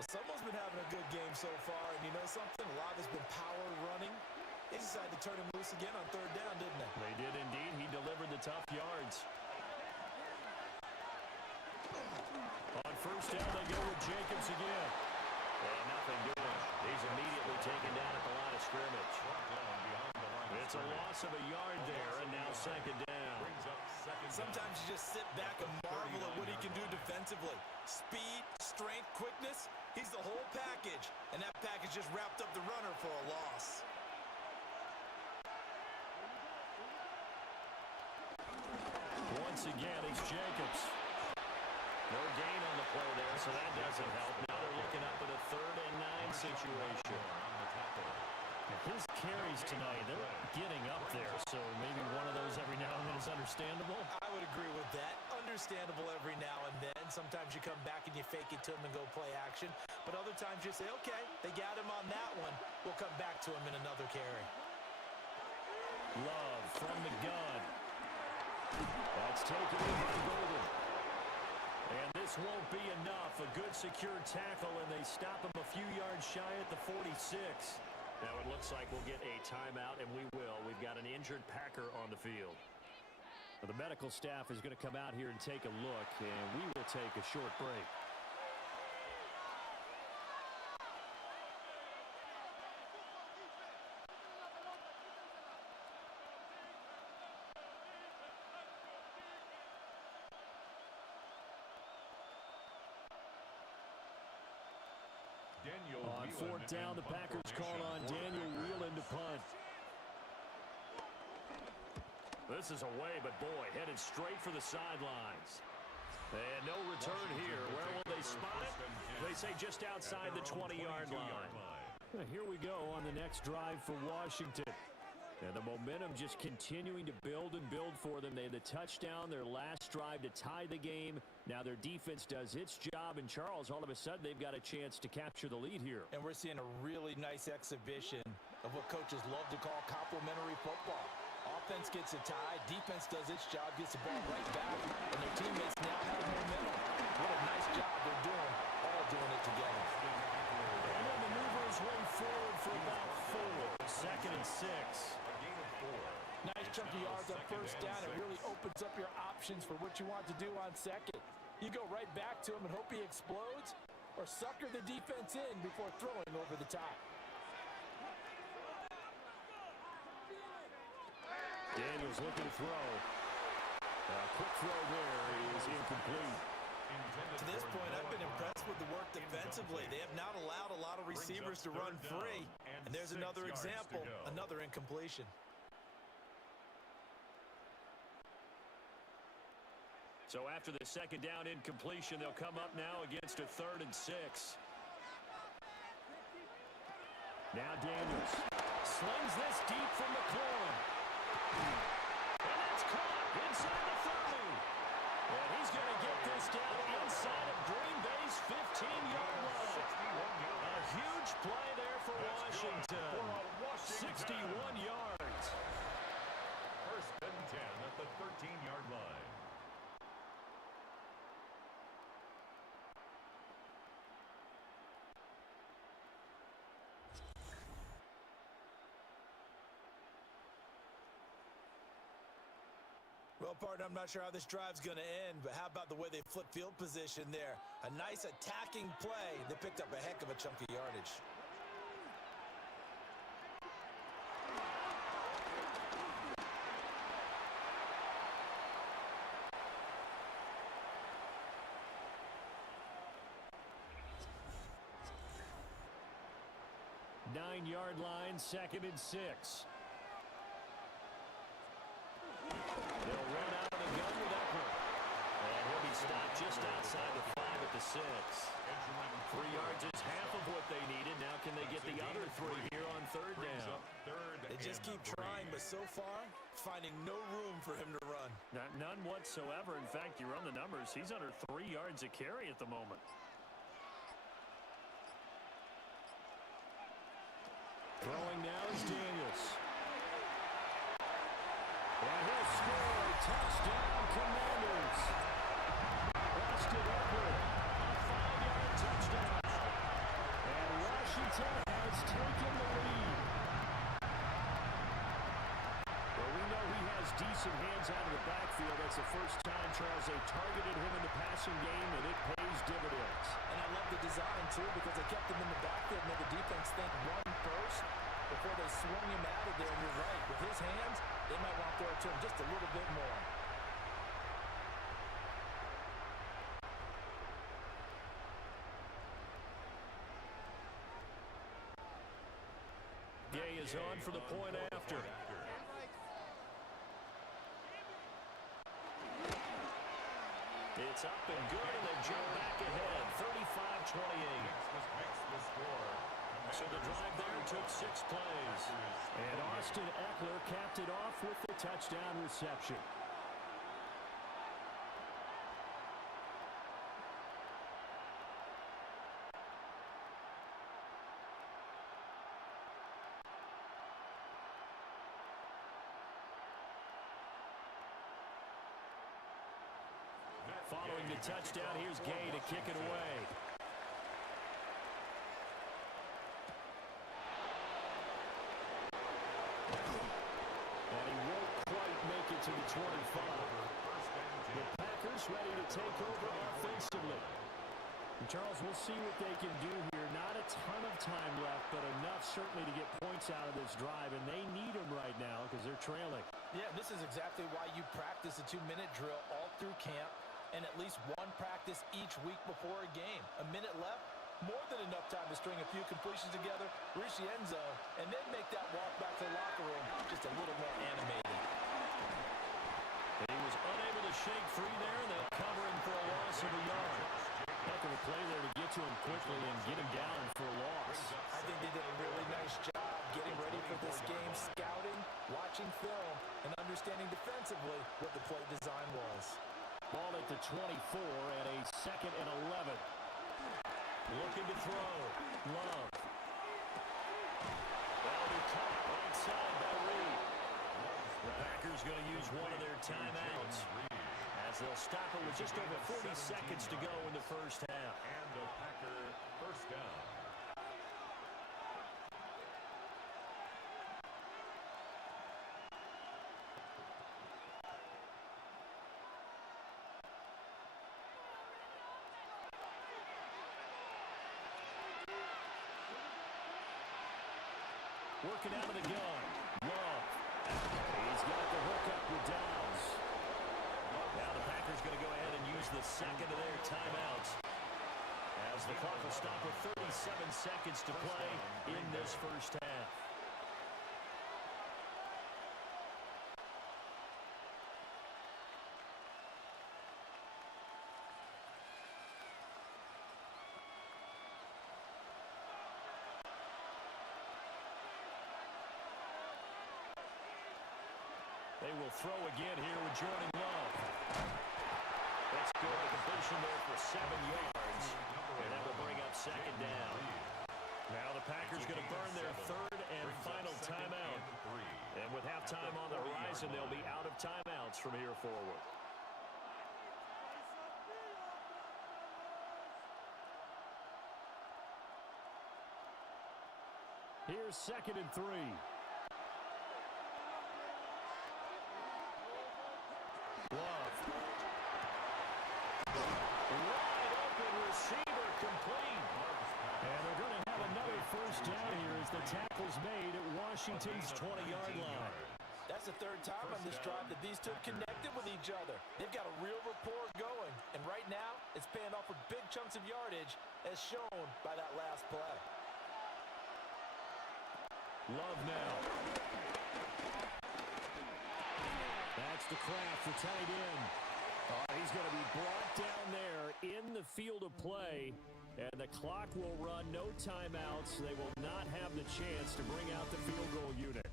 Someone's been having a good game so far, and you know something? A lot has been power running. They decided to turn him loose again on third down, didn't they? They did indeed. He delivered the tough yards. On first down, they go with Jacobs again. And nothing doing. He's immediately taken down at the line of scrimmage. It's a loss of a yard there, and now second down. Sometimes you just sit back and marvel at what he can do defensively. Speed, strength, quickness, he's the whole package. And that package just wrapped up the runner for a loss. Once again, it's Jacobs. No gain on the play there, so that doesn't help. Now they're looking up at a 3rd and 9 situation. His carries tonight, they're getting up there, so maybe one of those every now and then is understandable. I would agree with that. Understandable every now and then. Sometimes you come back and you fake it to him and go play action. But other times you say, okay, they got him on that one. We'll come back to him in another carry. Love from the gun. That's taken in by Golden. And this won't be enough. A good secure tackle, and they stop him a few yards shy at the 46. Now it looks like we'll get a timeout, and we will. We've got an injured Packer on the field. Well, the medical staff is going to come out here and take a look, and we will take a short break. On 4th down, the Packers call on Daniel Whelan to punt. This is away, but boy, headed straight for the sidelines. And no return here. Where will they spot it? They say just outside the 20-yard line. Here we go on the next drive for Washington. And the momentum just continuing to build and build for them. They had the touchdown, their last drive to tie the game. Now their defense does its job, and Charles, all of a sudden, they've got a chance to capture the lead here. And we're seeing a really nice exhibition of what coaches love to call complementary football. Offense gets a tie, defense does its job, gets the ball right back, and their teammates now have momentum. What a nice job they're doing, all doing it together. And then maneuver his way forward for about 4. 2nd and 6. Nice chunky yards on first down. It really opens up your options for what you want to do on second. You go right back to him and hope he explodes, or sucker the defense in before throwing over the top. Daniels looking to throw. A quick throw there is incomplete. To this point, I've been impressed with the work defensively. They have not allowed a lot of receivers to run free. And there's another example, another incompletion. So after the 2nd down incompletion, they'll come up now against a 3rd and 6. Now Daniels slings this deep from McLaurin. And that's caught inside the 30. And he's going to get this down inside of Green Bay's 15-yard line. A huge play there for Washington. 61 yards. 1st and 10 at the 13-yard line. Well, partner, I'm not sure how this drive's going to end, but how about the way they flip field position there? A nice attacking play. They picked up a heck of a chunk of yardage. Nine-yard line, 2nd and 6. They'll run out of the gun with Eckler. And he'll be stopped just outside the 5 at the 6. 3 yards is half of what they needed. Now can they get the other 3 here on 3rd down? They just keep trying, but so far, finding no room for him to run. None whatsoever. In fact, you run the numbers. He's under 3 yards a carry at the moment. Throwing now is Daniels. And he'll score. Touchdown, Commanders. Austin Eckler, a 5-yard touchdown. Washington has taken the lead. Well, we know he has decent hands out of the backfield. That's the first time, Charles, they targeted him in the passing game, and it pays dividends. And I love the design, too, because they kept him in the backfield and made the defense think run first before they swung him out of there. And you're right, with his hands, they might want to throw it to him just a little bit more. Gay is on for the point after. It's up and good, and they jump back ahead, 35-28. So the drive there took 6 plays. And Austin Eckler capped it off with the touchdown reception. Following the touchdown, here's Gay to kick it away. And he won't quite make it to the 25. The Packers ready to take over offensively. And Charles, we'll see what they can do here. Not a ton of time left, but enough certainly to get points out of this drive. And they need them right now because they're trailing. Yeah, this is exactly why you practice a 2-minute drill all through camp, and at least one practice each week before a game. A minute left, more than enough time to string a few completions together, reach the end zone, and then make that walk back to the locker room just a little more animated. And he was unable to shake free there, and they'll cover him for a loss of a yard. Heck of a play there to get to him quickly and get him down for a loss. I think they did a really nice job getting ready for this game, scouting, watching film, and understanding defensively what the play design was. Ball at the 24 at a 2nd and 11. Looking to throw. Love. That'll be caught right side by Reed. The Packers going to use one of their timeouts as they'll stop it with just over 40 seconds to go in the first half. And the Packer first down. Working out of the gun. Love. He's got the hook up with Downs. Now the Packers going to go ahead and use the second of their timeouts, as the clock will stop with 37 seconds to play in this first half. They will throw again here with Jordan Love. That's good. The completion there for 7 yards. And that will bring up 2nd down. Now the Packers going to burn their 3rd and final timeout. And with halftime on the horizon, they'll be out of timeouts from here forward. Here's 2nd and 3. Love. Wide open receiver complete. And they're going to have another first down here as the tackle's made at Washington's 20-yard line. That's the 3rd time on this drive that these two connected with each other. They've got a real rapport going. And right now, it's paying off with big chunks of yardage, as shown by that last play. Love now. That's the Kraft for tight end. He's going to be brought down there in the field of play, and the clock will run. No timeouts. They will not have the chance to bring out the field goal unit.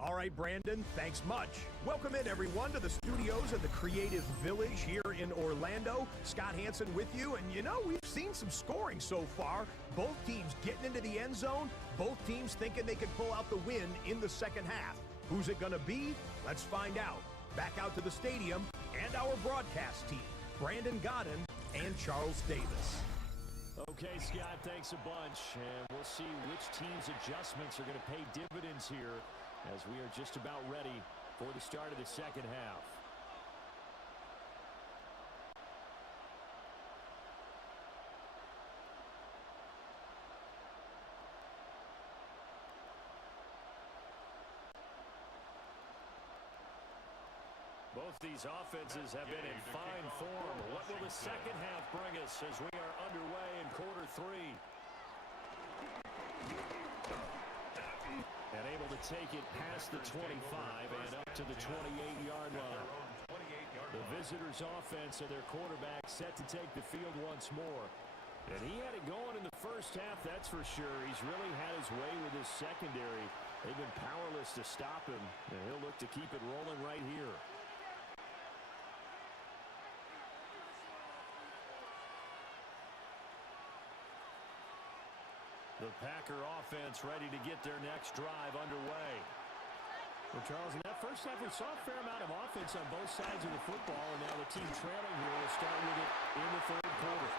All right, Brandon, thanks much. Welcome in, everyone, to the studios of the Creative Village here in Orlando. Scott Hansen with you, and you know, we've seen some scoring so far. Both teams getting into the end zone, both teams thinking they could pull out the win in the second half. Who's it going to be? Let's find out. Back out to the stadium and our broadcast team, Brandon Godden and Charles Davis. Okay, Scott, thanks a bunch. And we'll see which team's adjustments are going to pay dividends here as we are just about ready for the start of the second half. Both these offenses have been in fine form. What will the second half bring us as we are underway in quarter three? And able to take it past the 25 and up to the 28-yard line. The visitors' offense and their quarterback set to take the field once more. And he had it going in the first half, that's for sure. He's really had his way with his secondary. They've been powerless to stop him, and he'll look to keep it rolling right here. The Packer offense ready to get their next drive underway. Well, Charles, in that first half, we saw a fair amount of offense on both sides of the football, and now the team trailing here will start with it in the third quarter.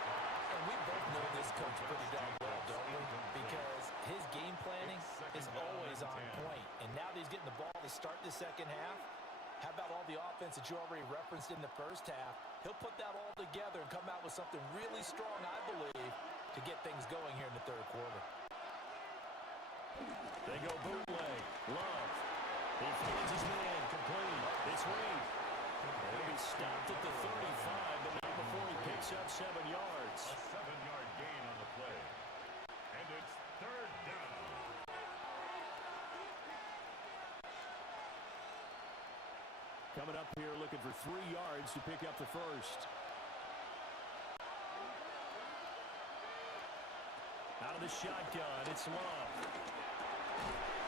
And we both know this coach pretty darn well, don't we? Because his game planning is always on point. And now that he's getting the ball to start the second half, how about all the offense that you already referenced in the first half? He'll put that all together and come out with something really strong, I believe, to get things going here in the third quarter. They go bootleg. Love. He finds his man complete. It's Reed. He'll be stopped at the 35, but not before he picks up 7 yards. A 7-yard gain on the play. And it's third down. Coming up here looking for 3 yards to pick up the first. Out of the shotgun, it's Love.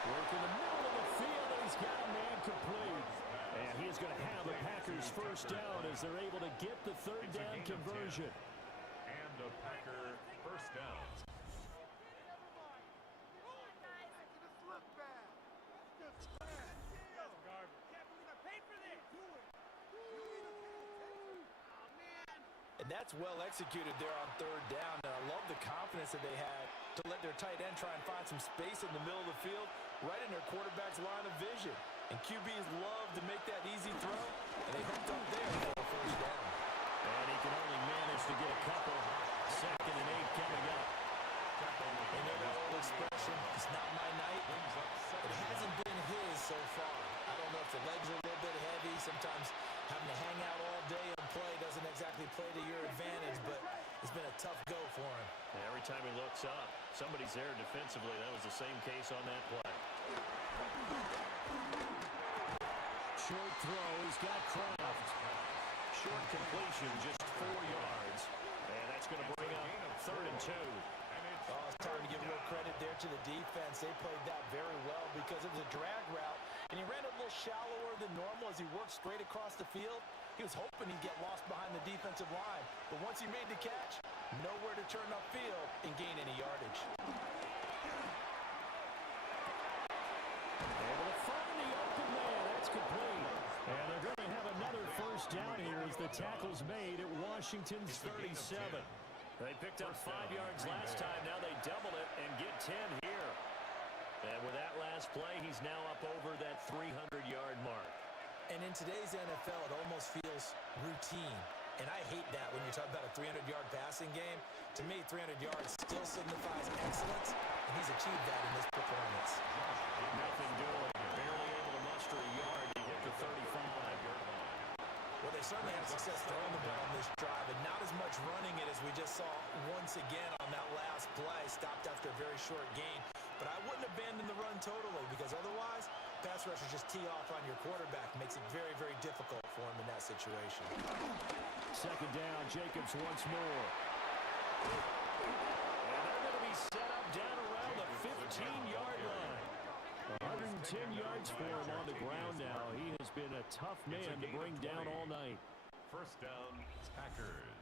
Work in the middle of the field, and he's got a man complete. And he is going to have the Packers first down as they're able to get the third down conversion. And a Packer first down. And that's well executed there on third down. And I love the confidence that they had to let their tight end try and find some space in the middle of the field, right in their quarterback's line of vision. And QBs love to make that easy throw, and they hooked up there for the first down. And he can only manage to get a couple. 2nd and 8 coming up. You know that old expression, it's not my night. It hasn't been his so far. I don't know if the legs are a little bit heavy. Sometimes having to hang out all day and play doesn't exactly play to your advantage, but it's been a tough go for him. And every time he looks up, somebody's there defensively. That was the same case on that play. Short throw, he's got Kraft. Short completion, just 4 yards. And that's going to bring up 3rd and 2. Oh, it's time to give a little credit there to the defense. They played that very well because it was a drag route, and he ran a little shallower than normal as he worked straight across the field. He was hoping he'd get lost behind the defensive line, but once he made the catch, nowhere to turn upfield and gain any yardage. Able to find the open man. That's complete. And they're going to have another first down here as the tackle's made at Washington's 37. They picked up 5 yards last time. Now they double it and get 10 here. And with that last play, he's now up over that 300-yard mark. And in today's NFL, it almost feels routine. And I hate that when you talk about a 300-yard passing game. To me, 300 yards still signifies excellence, and he's achieved that in this performance. Nothing doing. Barely able to muster a yard to hit the 35-yard line. Well, they certainly had success throwing the ball on this drive, and not as much running it as we just saw once again on that last play. Stopped after a very short gain. But I wouldn't abandon the run totally, because otherwise, pass rushers just tee off on your quarterback. Makes it very, very difficult for him in that situation. 2nd down, Jacobs once more. And they're going to be set up down around the 15-yard line. 110 yards for him on the ground now. He has been a tough man to bring down all night. First down, Packers.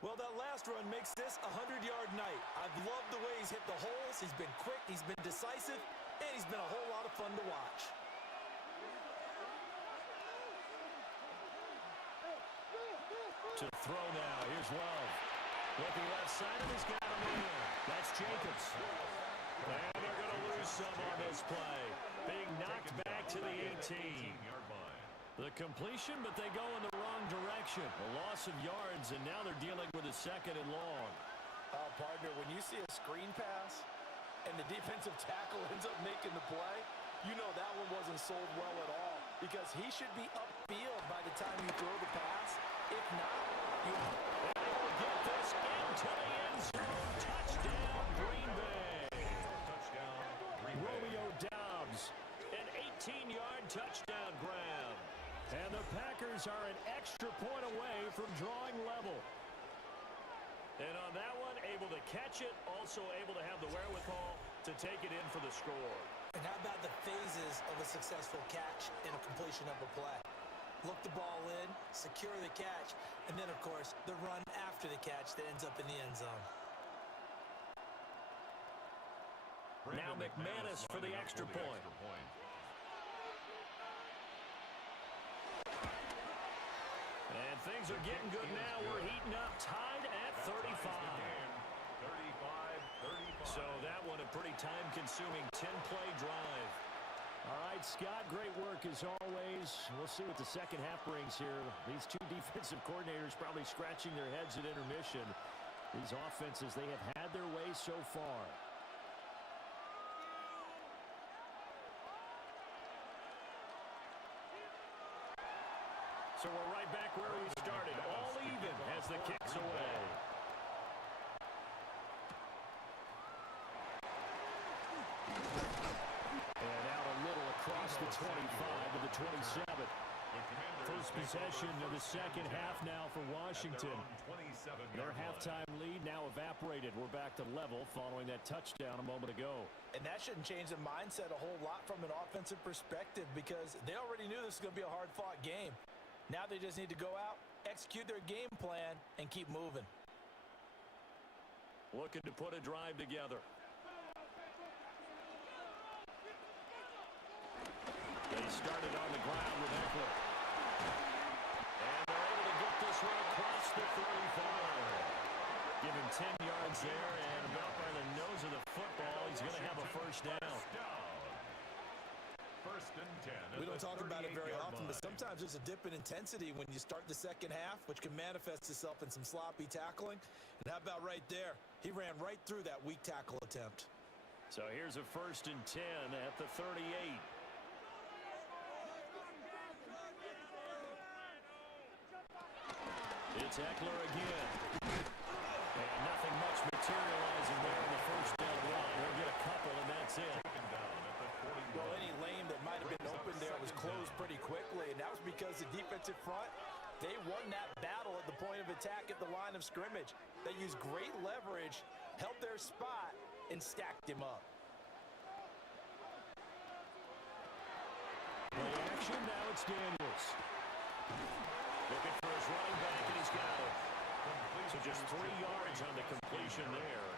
Well, that last run makes this a 100-yard night. I've loved the way he's hit the holes, he's been quick, he's been decisive, and he's been a whole lot of fun to watch. To throw now. Here's Love. Looking left side, and he's got him in there. That's Jacobs. And they're going to lose some on this play. Being knocked back to the 18. The completion, but they go in the wrong direction. A loss of yards, and now they're dealing with a second and long. Partner, when you see a screen pass and the defensive tackle ends up making the play, you know that one wasn't sold well at all, because he should be upfield by the time you throw the pass. If not, you will get this into the end zone. Touchdown, Green Bay. Touchdown, Green Bay. Romeo Doubs, an 18-yard touchdown grab. And the Packers are an extra point away from drawing level. And on that one, able to catch it, also able to have the wherewithal to take it in for the score. And how about the phases of a successful catch and a completion of a play? Look the ball in, secure the catch, and then, of course, the run after the catch that ends up in the end zone. Now McManus for the extra point. And things are getting good now. We're heating up, tied at 35. 35. So that one a pretty time-consuming 10-play drive. All right, Scott, great work as always. We'll see what the second half brings here. These two defensive coordinators probably scratching their heads at intermission. These offenses, they have had their way so far. So we're right back where we started, all even as the kick's away. And out a little across the 25 to the 27. First possession of the second half now for Washington. Their halftime lead now evaporated. We're back to level following that touchdown a moment ago. And that shouldn't change the mindset a whole lot from an offensive perspective, because they already knew this was going to be a hard-fought game. Now they just need to go out, execute their game plan, and keep moving. Looking to put a drive together. They started on the ground with Eckler. And they're able to get this one across the 35. Give him 10 yards there, and about by the nose of the football, he's going to have a first down. First and 10. We don't talk about it very often, but sometimes there's a dip in intensity when you start the second half, which can manifest itself in some sloppy tackling. And how about right there? He ran right through that weak tackle attempt. So here's a first and 10 at the 38. It's Eckler again. And nothing much materializing there in the first down run. He'll get a couple, and that's it. Well, any lane that might have been open there was closed pretty quickly, and that was because the defensive front, they won that battle at the point of attack at the line of scrimmage. They used great leverage, held their spot, and stacked him up. Play action, now it's Daniels. Looking for his running back, and he's got it. So just 3 yards on the completion there.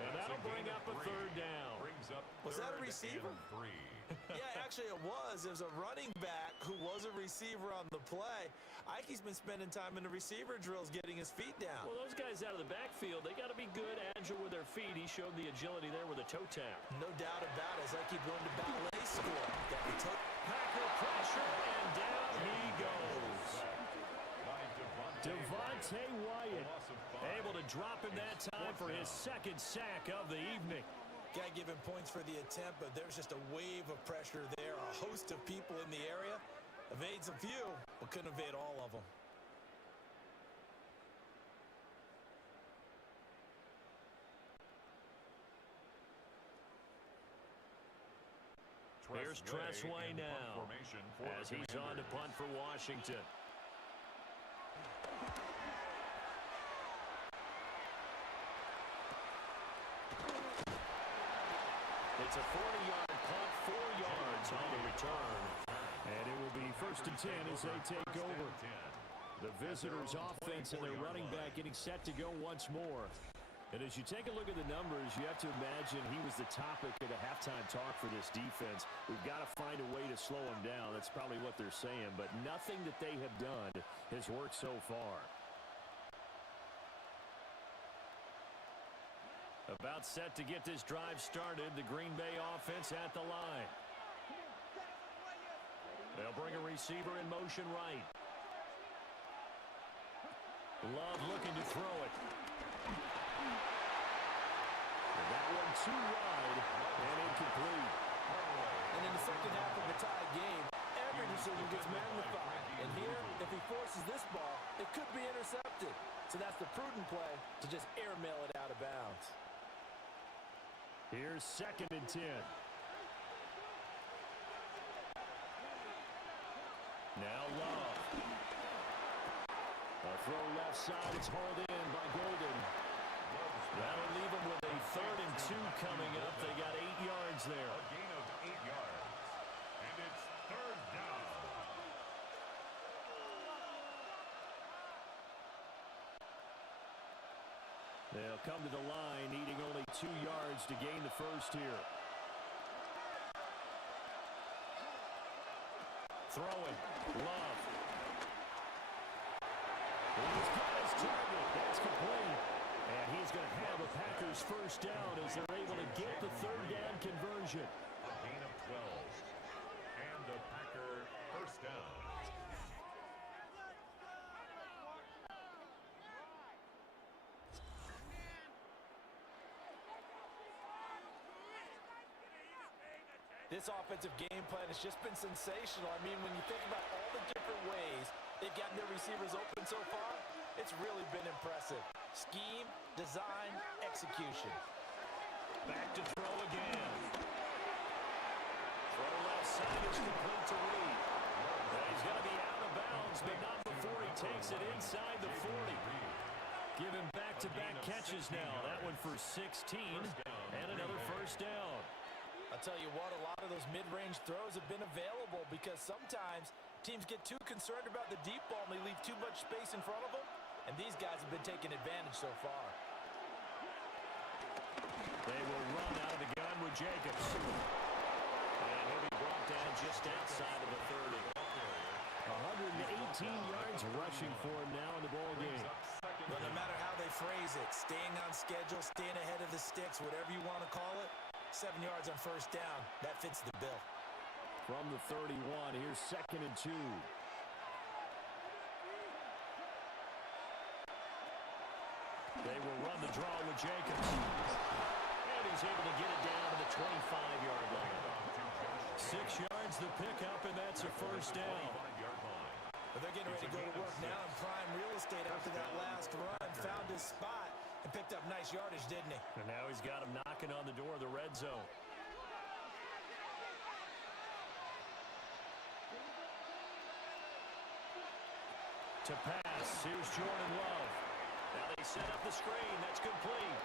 And that'll bring up a third down. Was that a receiver? Yeah, actually it was. There's a running back who was a receiver on the play. Ikey's been spending time in the receiver drills getting his feet down. Well, those guys out of the backfield, they got to be good, agile with their feet. He showed the agility there with a toe tap. No doubt about it. As Ikey going to ballet school. Got the toe. Packer pressure, and down he goes. Devontae Wyatt able to drop in that time for his second sack of the evening. Got to give him points for the attempt, but there's just a wave of pressure there. A host of people in the area. Evades a few, but couldn't evade all of them. Here's Tressway now as he's on to punt for Washington. It's a 40-yard punt, 4 yards on the return. And it will be first and 10 as they take over. The visitors' offense and their running back getting set to go once more. And as you take a look at the numbers, you have to imagine he was the topic of the halftime talk for this defense. We've got to find a way to slow him down. That's probably what they're saying. But nothing that they have done has worked so far. About set to get this drive started. The Green Bay offense at the line. They'll bring a receiver in motion right. Love looking to throw it. And that one too wide and incomplete. And in the second half of the tie game, every decision gets magnified. And here, if he forces this ball, it could be intercepted. So that's the prudent play to just airmail it out of bounds. Here's 2nd and 10. Now Love. A throw left side. It's hauled in by Golden. That'll leave them with a 3rd and 2 coming up. They got 8 yards there. A gain of 8 yards. And it's 3rd down. They'll come to the line, needing only 2 yards to gain the first here. Throwing. Love. He's got his target. That's complete. And he's going to have a Packers first down as they're able to get the 3rd down conversion. A gain of 12. And a Packer first down. This offensive game plan has just been sensational. I mean, when you think about all the different ways they've gotten their receivers open so far, it's really been impressive. Scheme, design, execution. Back to throw again. Throw left side is complete to Reed. Well, he's going to be out of bounds, but not before he takes it inside the 40. Give him back-to-back catches now. That one for 16 and another first down. I'll tell you what, a lot of those mid-range throws have been available because sometimes teams get too concerned about the deep ball and they leave too much space in front of them, and these guys have been taking advantage so far. They will run out of the gun with Jacobs. And he'll be brought down just outside of the 30. 118 yards rushing for him now in the ball game. But no matter how they phrase it, staying on schedule, staying ahead of the sticks, whatever you want to call it, 7 yards on first down, that fits the bill. From the 31, here's 2nd and 2. They will run the draw with Jacobs. And he's able to get it down to the 25-yard line. 6 yards the pickup, and that's a first down. But they're getting ready to go to work now in prime real estate after that last run. Found his spot and picked up nice yardage, didn't he? And now he's got him knocking on the door of the red zone. To pass, here's Jordan Love. Now they set up the screen, that's complete.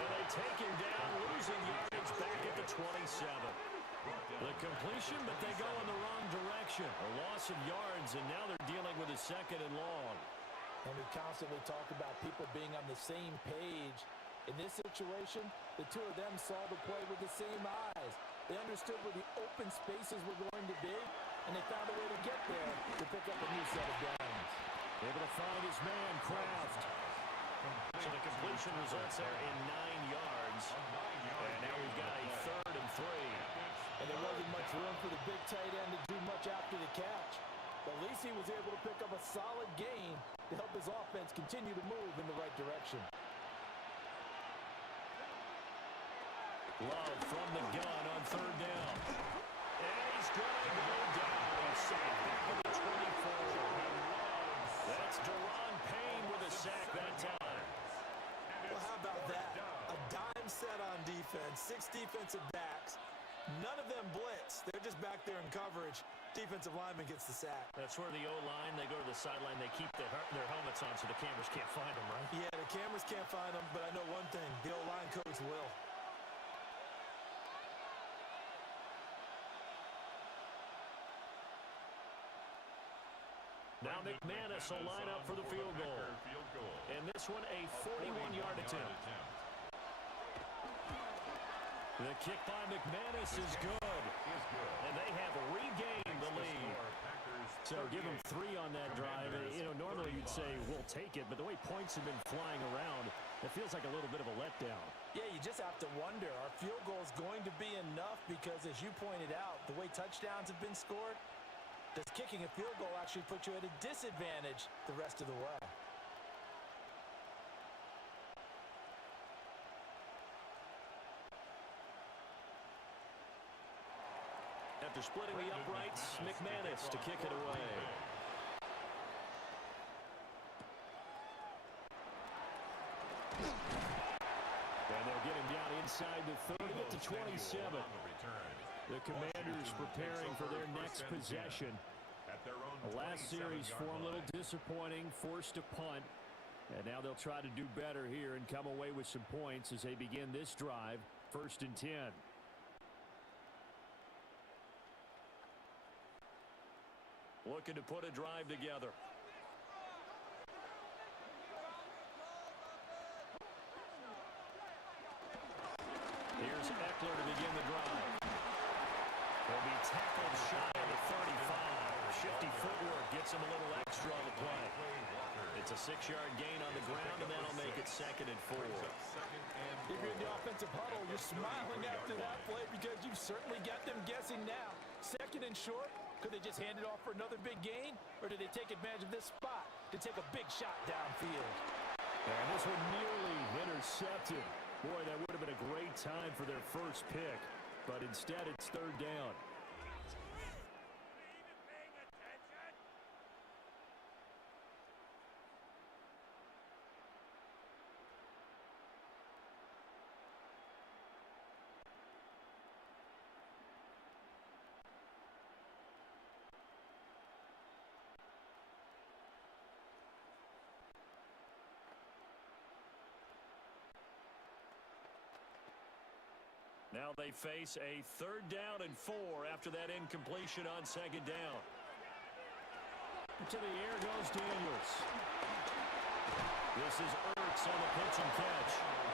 And they take him down, losing yardage back at the 27. The completion, but they go in the wrong direction. A loss of yards, and now they're dealing with a 2nd and long. And we constantly talk about people being on the same page. In this situation, the two of them saw the play with the same eyes. They understood where the open spaces were going to be, and they found a way to get there to pick up a new set of downs. Able to find his man, Kraft. So the completion results there in 9 yards. And now we've got a 3rd and 3. And there wasn't much room for the big tight end to do much after the catch. But at least he was able to pick up a solid gain to help his offense continue to move in the right direction. Love from the gun on 3rd down. And he's going to go down. He's sacked back at the 24. That's Deron Payne with a sack that time. Well, how about that? A dime set on defense, 6 defensive backs. None of them blitz. They're just back there in coverage. Defensive lineman gets the sack. That's where the O-line, they go to the sideline, they keep their helmets on so the cameras can't find them, right? Yeah, the cameras can't find them, but I know one thing. The O-line coach will. Now McManus will line up for the field goal. And this one a 41-yard attempt. The kick by McManus is good. And they have regained the lead. So give them 3 on that drive. You know, normally you'd say we'll take it, but the way points have been flying around, it feels like a little bit of a letdown. Yeah, you just have to wonder, are field goals going to be enough? Because as you pointed out, the way touchdowns have been scored, does kicking a field goal actually put you at a disadvantage the rest of the way? After splitting the uprights, McManus to kick it away. And they'll get him down inside the 30 at the 27. The Commanders preparing for their next possession. The last series for them a little disappointing, forced a punt. And now they'll try to do better here and come away with some points as they begin this drive, 1st and 10. Looking to put a drive together. Here's Eckler to begin the drive. He'll be tackled shy of the 35. Shifty footwork gets him a little extra on the play. It's a 6-yard gain on the ground, and that'll make it 2nd and 4. If you're in the offensive huddle, you're smiling after that play because you've certainly got them guessing now. 2nd and short. Could they just hand it off for another big gain? Or did they take advantage of this spot to take a big shot downfield? And this one nearly intercepted. Boy, that would have been a great time for their first pick. But instead, it's 3rd down. Now they face a 3rd down and 4 after that incompletion on 2nd down. To the air goes Daniels. This is Ertz on the pitch and catch.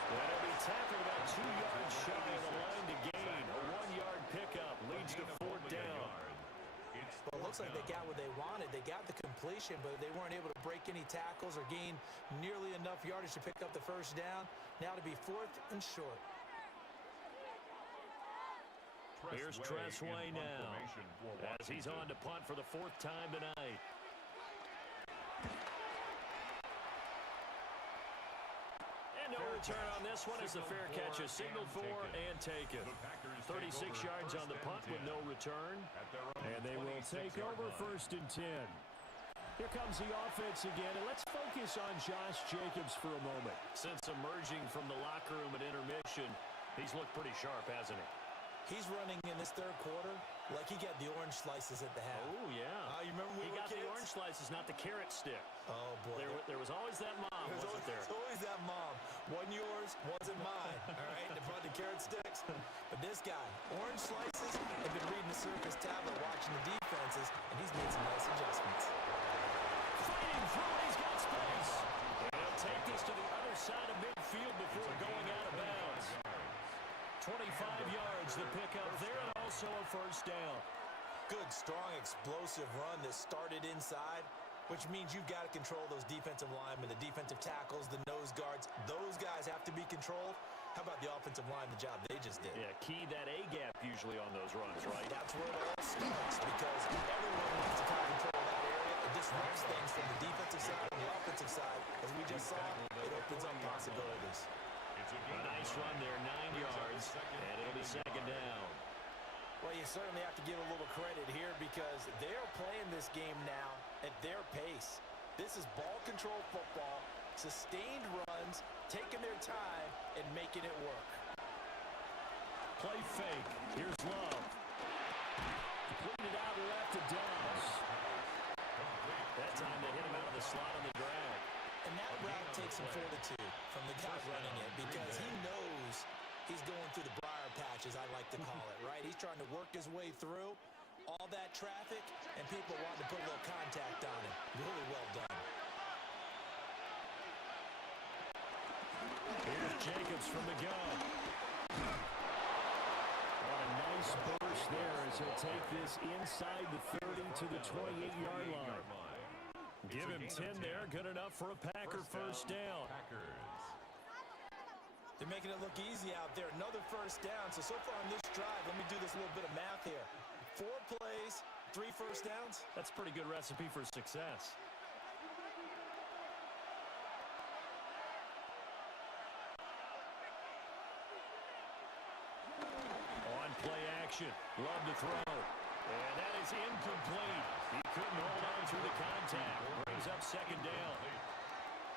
And he'll be tackled about 2 yards shy of the line to gain. A 1-yard pickup leads to 4th down. Well, it looks like they got what they wanted. They got the completion, but they weren't able to break any tackles or gain nearly enough yardage to pick up the 1st down. Now to be 4th and short. Here's Tressway now, as he's on to punt for the 4th time tonight. And no return on this one as the fair catch is signaled for and taken. 36 yards on the punt with no return. And they will take over 1st and 10. Here comes the offense again, and let's focus on Josh Jacobs for a moment. Since emerging from the locker room at intermission, he's looked pretty sharp, hasn't he? He's running in this 3rd quarter like he got the orange slices at the half. Oh, yeah. You remember when he we got were kids? The orange slices, not the carrot stick. Oh, boy. There was always that mom, wasn't there? There's always that mom. One yours, wasn't mine. All right, they brought the carrot sticks. But this guy, orange slices, have been reading the surface tablet, watching the defenses, and he's made some nice adjustments. Fighting through, he's got space. And he'll take this to the other side of midfield before going out of bounds. 25 yards, the pickup there, and also a 1st down. Good, strong, explosive run that started inside, which means you've got to control those defensive linemen, the defensive tackles, the nose guards. Those guys have to be controlled. How about the offensive line, the job they just did? Yeah, key that A-gap usually on those runs, right? That's where it all starts because everyone wants to kind of control that area. It disrupts things from the defensive side and the offensive side. As we just saw, it opens up possibilities. A nice run there, 9 yards, and it'll be 2nd down. Well, you certainly have to give a little credit here because they're playing this game now at their pace. This is ball control football, sustained runs, taking their time, and making it work. Play fake. Here's Love. Completed out left to Downs. That time they hit him out of the slot on the drag. And that route takes some fortitude from the guy running it because he knows he's going through the briar patch, as I like to call it, right? He's trying to work his way through. all that traffic, and people wanted to put a little contact on it. Really well done. Here's Jacobs from the gun. And a nice burst there as he'll take this inside the 30 to the 28-yard line. Give him 10 there. Good enough for a Packer first down. They're making it look easy out there. Another first down. So far on this drive, let me do this little bit of math here. 4 plays, 3 first downs. That's a pretty good recipe for success. On play action. Love to throw. And that is incomplete. He couldn't hold on through the contact. Brings up second down.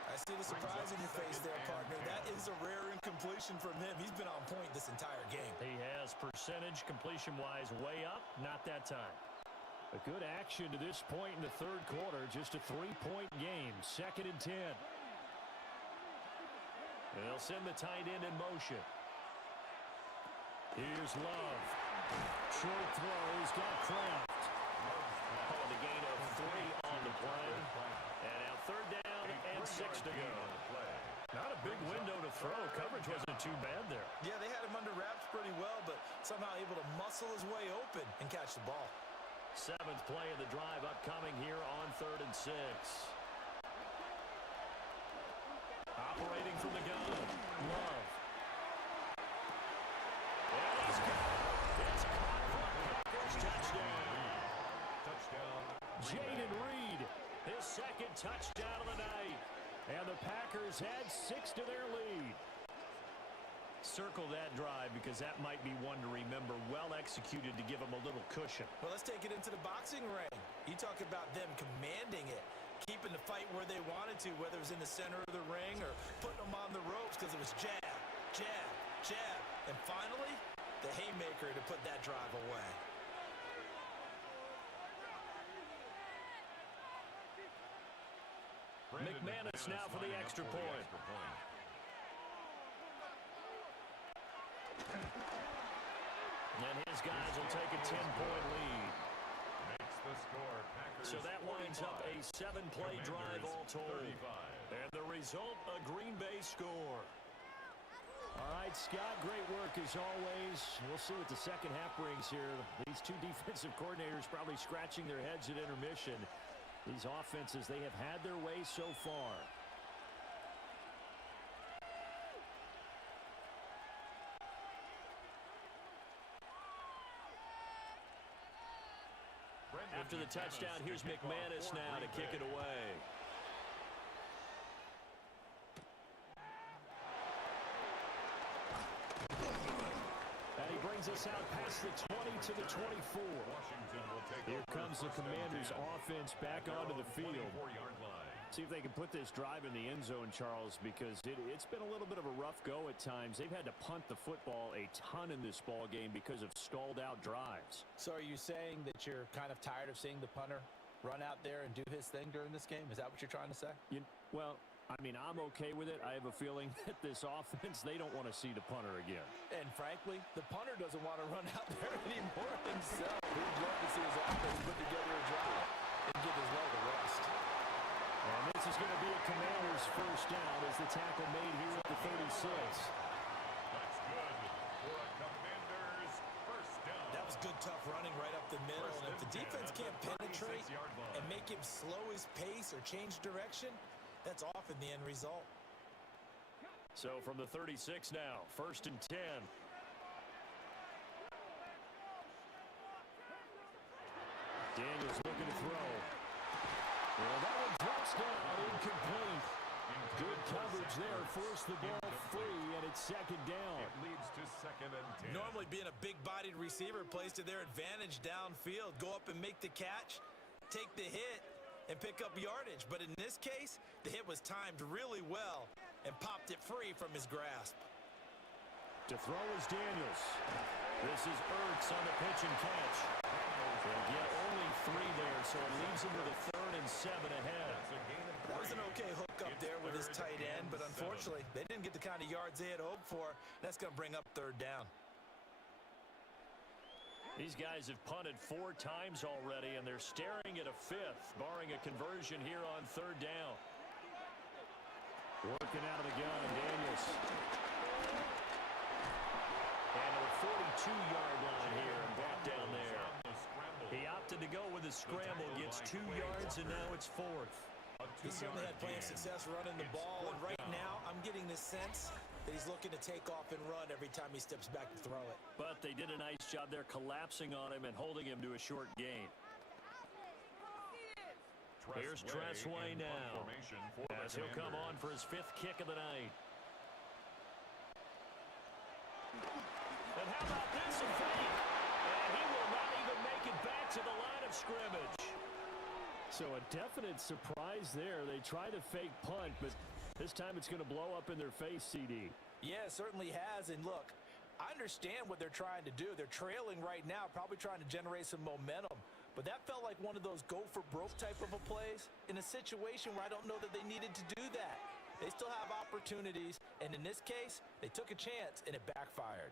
I see the surprise in your face there, partner. That is a rare incompletion from him. He's been on point this entire game. He has percentage completion-wise way up. Not that time. A good action to this point in the third quarter. Just a 3-point game. 2nd and 10. And they'll send the tight end in motion. Here's Love. Short throw. He's got Kraft. Oh, the gain of 3 on the play. And now 3rd down and 6 to go. Not a big window to throw. Coverage wasn't too bad there. Yeah, they had him under wraps pretty well, but somehow able to muscle his way open and catch the ball. 7th play of the drive upcoming here on 3rd and 6. Operating from the gun. Love. And he's got it. It's caught for a Packers touchdown. Jaden Reed, his 2nd touchdown of the night. And the Packers had 6 to their lead. Circle that drive because that might be one to remember. Well executed to give them a little cushion. Well, let's take it into the boxing ring. You talk about them commanding it, keeping the fight where they wanted to, whether it was in the center of the ring or putting them on the ropes because it was jab, jab, jab. And finally, the haymaker to put that drive away. McManus now for the extra point. And his guys will take a 10-point lead. So that winds up a 7-play drive all told. And the result, a Green Bay score. All right, Scott, great work as always. We'll see what the second half brings here. These two defensive coordinators probably scratching their heads at intermission. These offenses, they have had their way so far. After the touchdown, here's McManus now to kick it away. And he brings us out past the 20 to the 24. Here comes the Commanders' offense back onto the field. See if they can put this drive in the end zone, Charles, because it's been a little bit of a rough go at times. They've had to punt the football a ton in this ball game because of stalled-out drives. So are you saying that you're kind of tired of seeing the punter run out there and do his thing during this game? Is that what you're trying to say? Well, I mean, I'm okay with it. I have a feeling that this offense, they don't want to see the punter again. And frankly, the punter doesn't want to run out there anymore himself. He'd love to see his offense put together a drive and give his leg a rest. And this is going to be a Commanders first down as the tackle made here at the 36. That's good for a Commanders first down. That was good, tough running right up the middle. And if the defense can't penetrate and make him slow his pace or change direction, that's often the end result. So from the 36 now, 1st and 10. Daniels looking to throw. Well, that one drops down, incomplete. Good coverage there, forced the ball free, and it's 2nd down. It leads to 2nd and 10. Normally being a big-bodied receiver plays to their advantage downfield. Go up and make the catch, take the hit, and pick up yardage. But in this case, the hit was timed really well and popped it free from his grasp. To throw is Daniels. This is Ertz on the pitch and catch. They'll get only 3 there, so it leaves him with a 3rd and 7 ahead. That was an okay hook up there with his tight end, but unfortunately, they didn't get the kind of yards they had hoped for. That's going to bring up 3rd down. These guys have punted 4 times already, and they're staring at a 5th, barring a conversion here on 3rd down. Working out of the gun, Daniels. And to the 42-yard line here and brought down there. He opted to go with a scramble, gets 2 yards, and now it's 4th. He certainly had plenty of success running the ball, and right now I'm getting the sense that he's looking to take off and run every time he steps back to throw it. But they did a nice job there collapsing on him and holding him to a short gain. Here's Tressway now, as he'll come on for his 5th kick of the night. And how about this, a fake? And he will not even make it back to the line of scrimmage. So a definite surprise there. They try to fake punt, but this time it's going to blow up in their face, CD. Yeah, it certainly has. And look, I understand what they're trying to do. They're trailing right now, probably trying to generate some momentum. But that felt like one of those go-for-broke type of a plays in a situation where I don't know that they needed to do that. They still have opportunities, and in this case, they took a chance, and it backfired.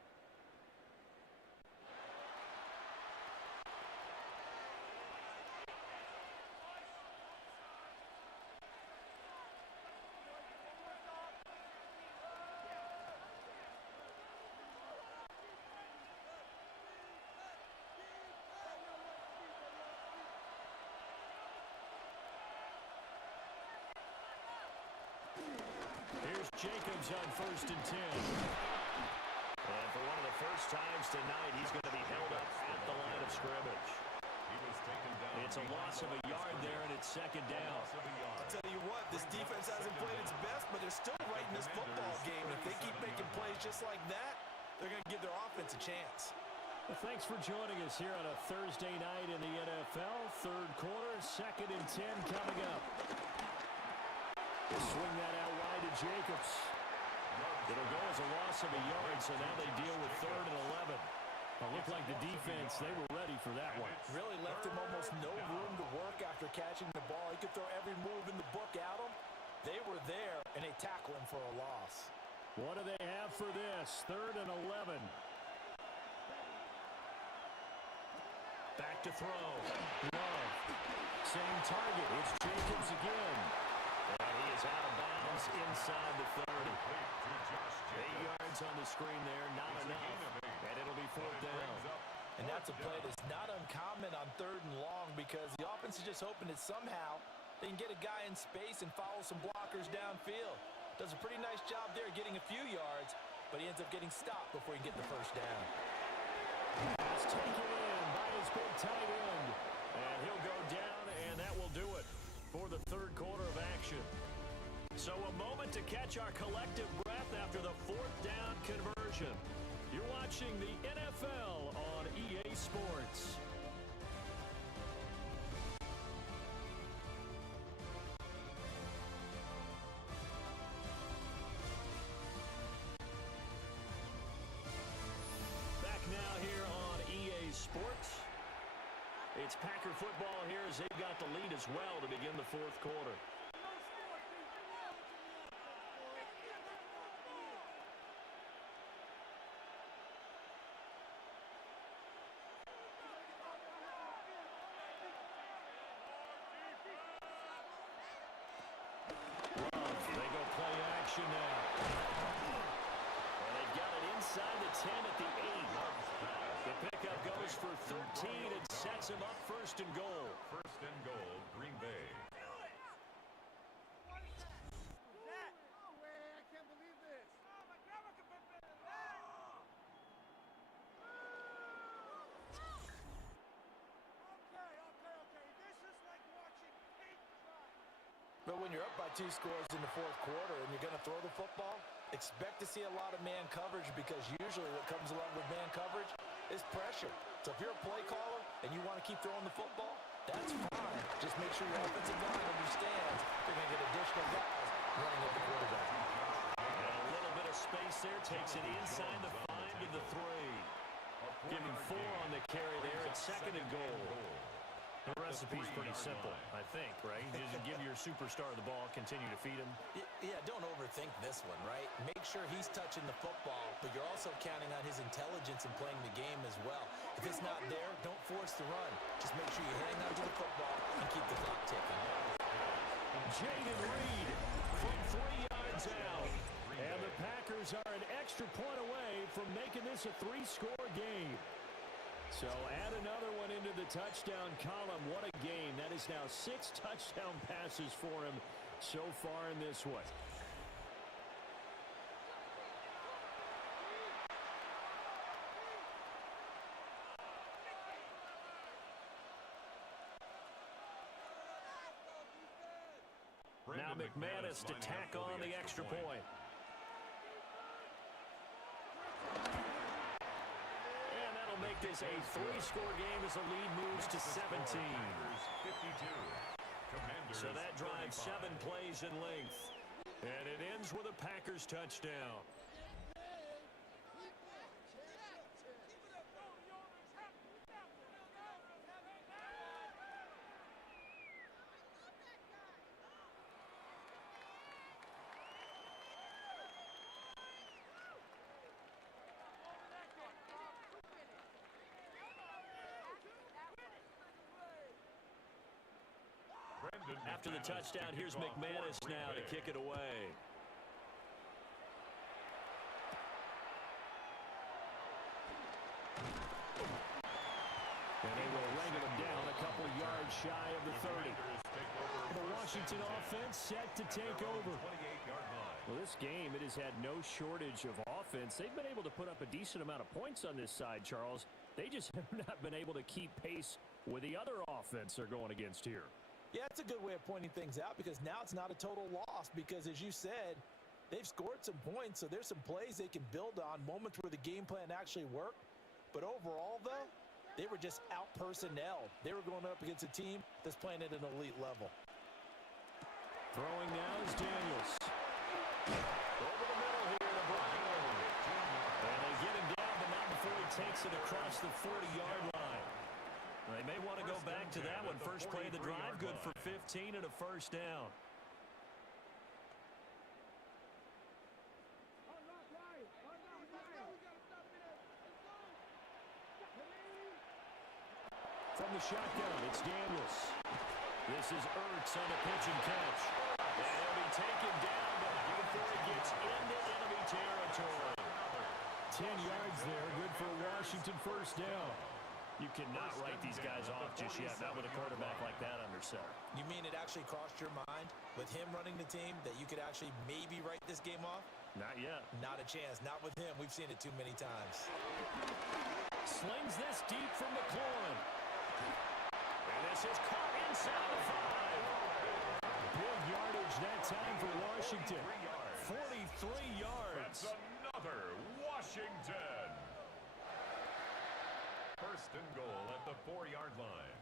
Here's Jacobs on 1st and 10. And for one of the first times tonight, he's going to be held up at the line of scrimmage. It's a loss of a yard there, and it's 2nd down. I'll tell you what, this defense hasn't played its best, but they're still right in this football game. If they keep making plays just like that, they're going to give their offense a chance. Well, thanks for joining us here on a Thursday night in the NFL. 3rd quarter, 2nd and 10 coming up. We'll swing that out wide to Jacobs. It'll go as a loss of a yard, so now they deal with 3rd and 11. It looked like the defense, they were ready for that one. Really left him almost no room to work after catching the ball. He could throw every move in the book at him. They were there, and they tackle him for a loss. What do they have for this? 3rd and 11. Back to throw. Love. Same target. It's Jacobs again. And he is out of bounds inside the 30. 8 yards on the screen there, not enough. And it'll be 4th down. And that's a play that's not uncommon on 3rd and long because the offense is just hoping that somehow they can get a guy in space and follow some blockers downfield. Does a pretty nice job there getting a few yards, but he ends up getting stopped before he can get the 1st down. Pass taken in by his big tight end. And he'll go down, and that will do it for the 3rd quarter of action. So a moment to catch our collective breath after the 4th down conversion. You're watching the NFL on EA Sports. Back now here on EA Sports. It's Packer football here as they've got the lead as well to begin the 4th quarter. Now. And they've got it inside the 10 at the 8. The pickup goes for 13 and sets him up 1st and goal. 1st and goal, Green Bay. But when you're up by 2 scores in the 4th quarter and you're going to throw the football, expect to see a lot of man coverage because usually what comes along with man coverage is pressure. So if you're a play caller and you want to keep throwing the football, that's fine. Just make sure your offensive line understands they're going to get additional guys running at the quarterback. And a little bit of space there, takes it inside the 5 to the 3. Give him 4 on the carry there at 2nd and goal. The recipe is pretty simple, I think, right? You just give your superstar the ball, continue to feed him. Yeah, don't overthink this one, right? Make sure he's touching the football, but you're also counting on his intelligence in playing the game as well. If it's not there, don't force the run. Just make sure you hang on to the football and keep the clock ticking. Jaden Reed from 3 yards out. And the Packers are an extra point away from making this a 3-score game. So add another one into the touchdown column. What a game. That is now 6 touchdown passes for him so far in this one. Now McManus to tack on the extra point. And that'll make this a 3-score game as the lead moves to 17. So that drives 7 plays in length. And it ends with a Packers touchdown. After the touchdown, here's McManus now to kick it away. And they will wrangle him down a couple yards shy of the 30. The Washington offense set to take over. Well, this game, it has had no shortage of offense. They've been able to put up a decent amount of points on this side, Charles. They just have not been able to keep pace with the other offense they're going against here. Yeah, it's a good way of pointing things out because now it's not a total loss because, as you said, they've scored some points, so there's some plays they can build on, moments where the game plan actually worked. But overall, though, they were just out-personnel. They were going up against a team that's playing at an elite level. Throwing now is Daniels. Over the middle here to Brown. And they get him down, but not before he takes it across the 40-yard line. They may want to go back to that one. First play of the drive, good for 15 and a first down. From the shotgun, it's Daniels. This is Ertz on a pitch and catch. And he'll be taken down, but not before he gets into enemy territory. 10 yards there, good for a Washington first down. You cannot write these guys off just yet, not with a quarterback like that under center. You mean it actually crossed your mind with him running the team that you could actually maybe write this game off? Not yet. Not a chance. Not with him. We've seen it too many times. Slings this deep from McLaurin. And this is caught inside the 5. Big yardage that time for Washington. 43 yards. That's another Washington. First and goal at the 4-yard line.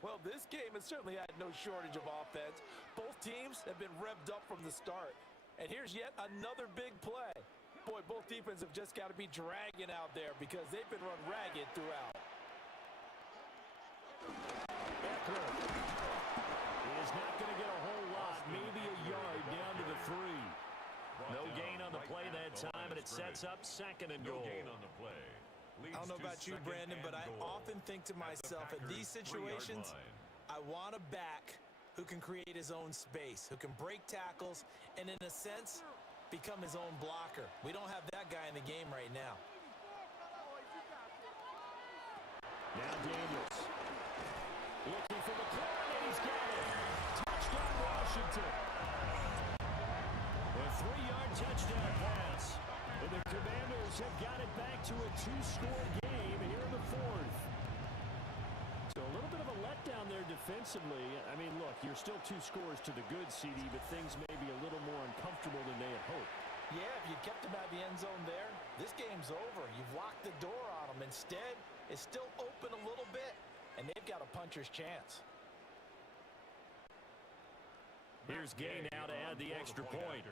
Well, this game has certainly had no shortage of offense. Both teams have been revved up from the start. And here's yet another big play. Boy, both defenses have just got to be dragging out there because they've been run ragged throughout. Eckler is not going to get a whole lot, maybe a yard down to the 3. No gain on the play that time, and it sets up second and goal. No gain on the play. I don't know about you, Brandon, but I often think to myself, in these situations, I want a back who can create his own space, who can break tackles, and in a sense, become his own blocker. We don't have that guy in the game right now. Now Daniels. Looking for McLaurin, and he's got it. Touchdown, Washington. A 3-yard touchdown pass. And the Commanders have got it back to a 2-score game here in the 4th. So a little bit of a letdown there defensively. I mean, look, you're still 2 scores to the good, CD, but things may be a little more uncomfortable than they had hoped. Yeah, if you kept them out of the end zone there, this game's over. You've locked the door on them. Instead, it's still open a little bit, and they've got a puncher's chance. Here's Gay now to add the extra point.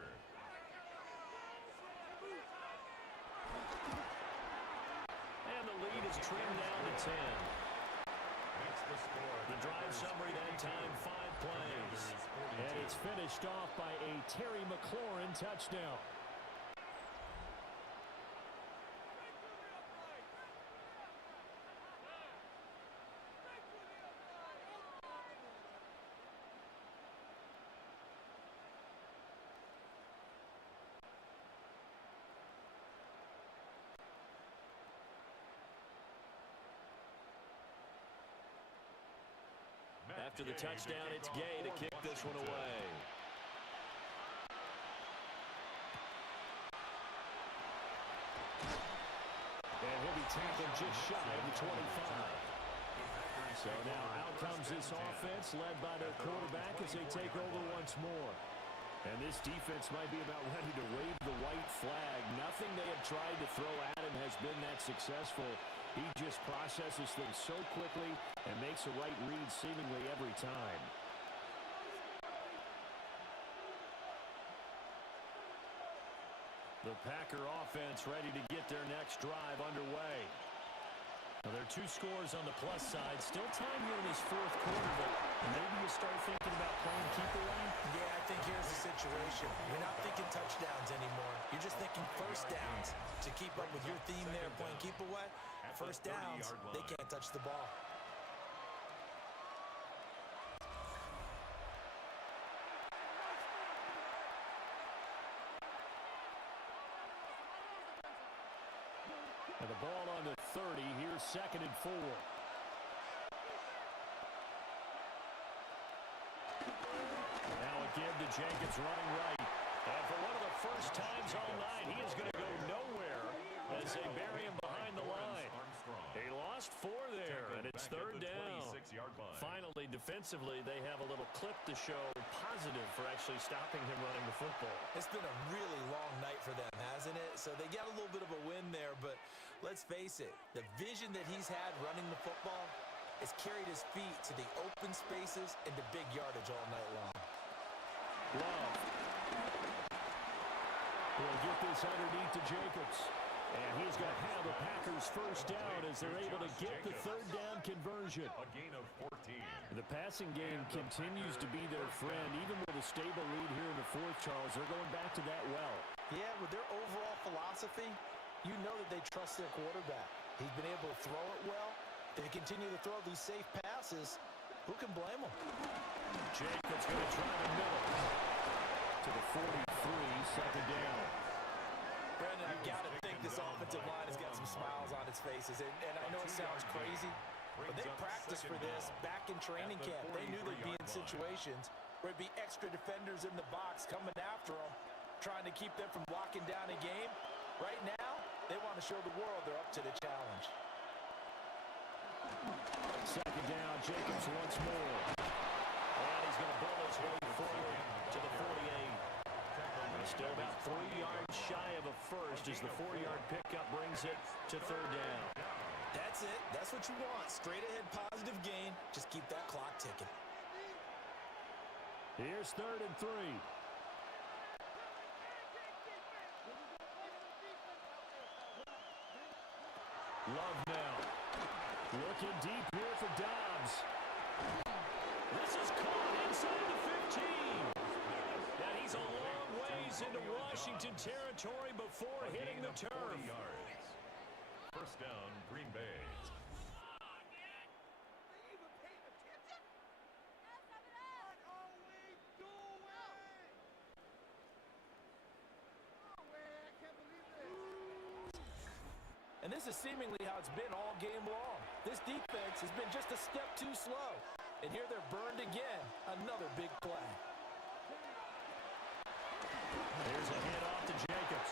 lead is trimmed down to 10. Makes the score. The drive summary that time, 5 plays. And it's finished off by a Terry McLaurin touchdown. After the touchdown, it's Gay to kick this one away. And he'll be tackled just shy of the 25. So now out comes this offense led by their quarterback as they take over once more. And this defense might be about ready to wave the white flag. Nothing they have tried to throw at him has been that successful. He just processes things so quickly and makes the right read seemingly every time. The Packer offense ready to get their next drive underway. Well, there are 2 scores on the plus side. Still time here in this 4th quarter, but maybe you start thinking about playing keep away. Yeah, I think here's the situation. You're not thinking touchdowns anymore. You're just thinking first downs. To keep up with your theme there, playing keep away, first downs, they can't touch the ball. And the ball on the 30. Here's 2nd and 4. Now a give to Jacobs running right. And for one of the first times all night, he is going to go nowhere as they bury him behind the line. They lost 4 there, and it's 3rd down. Finally, defensively, they have a little clip to show positive for actually stopping him running the football. It's been a really long night for them, hasn't it? So they got a little bit of a win there, but let's face it, the vision that he's had running the football has carried his feet to the open spaces and the big yardage all night long. Love will get this underneath to Jacobs. And he's going to have the Packers first down as they're able to get the 3rd down conversion. A gain of 14. The passing game continues to be their friend. Even with a stable lead here in the 4th, Charles, they're going back to that well. Yeah, with their overall philosophy, you know that they trust their quarterback. He's been able to throw it well. They continue to throw these safe passes. Who can blame them? Jacobs going to try the middle to the 43, 2nd down. Brandon, I've got to think this offensive line has got some smiles on its faces. And I know it sounds crazy, but they practiced for this back in training camp. They knew they'd be in situations where it'd be extra defenders in the box coming after them, trying to keep them from locking down a game. Right now, they want to show the world they're up to the challenge. 2nd down, Jacobs once more. And he's going to bull his way forward to the 48. Still about 3 yards shy of a first as the 4-yard pickup brings it to 3rd down. That's it. That's what you want. Straight ahead positive gain. Just keep that clock ticking. Here's 3rd and 3. Love now. Looking deep here for Dobbs. This is caught inside the 15. And he's a long ways into Washington territory before hitting the turf. 40 yards. First down, Green Bay. And this is seemingly how it's been all game long. This defense has been just a step too slow. And here they're burned again. Another big play. There's a handoff to Jacobs.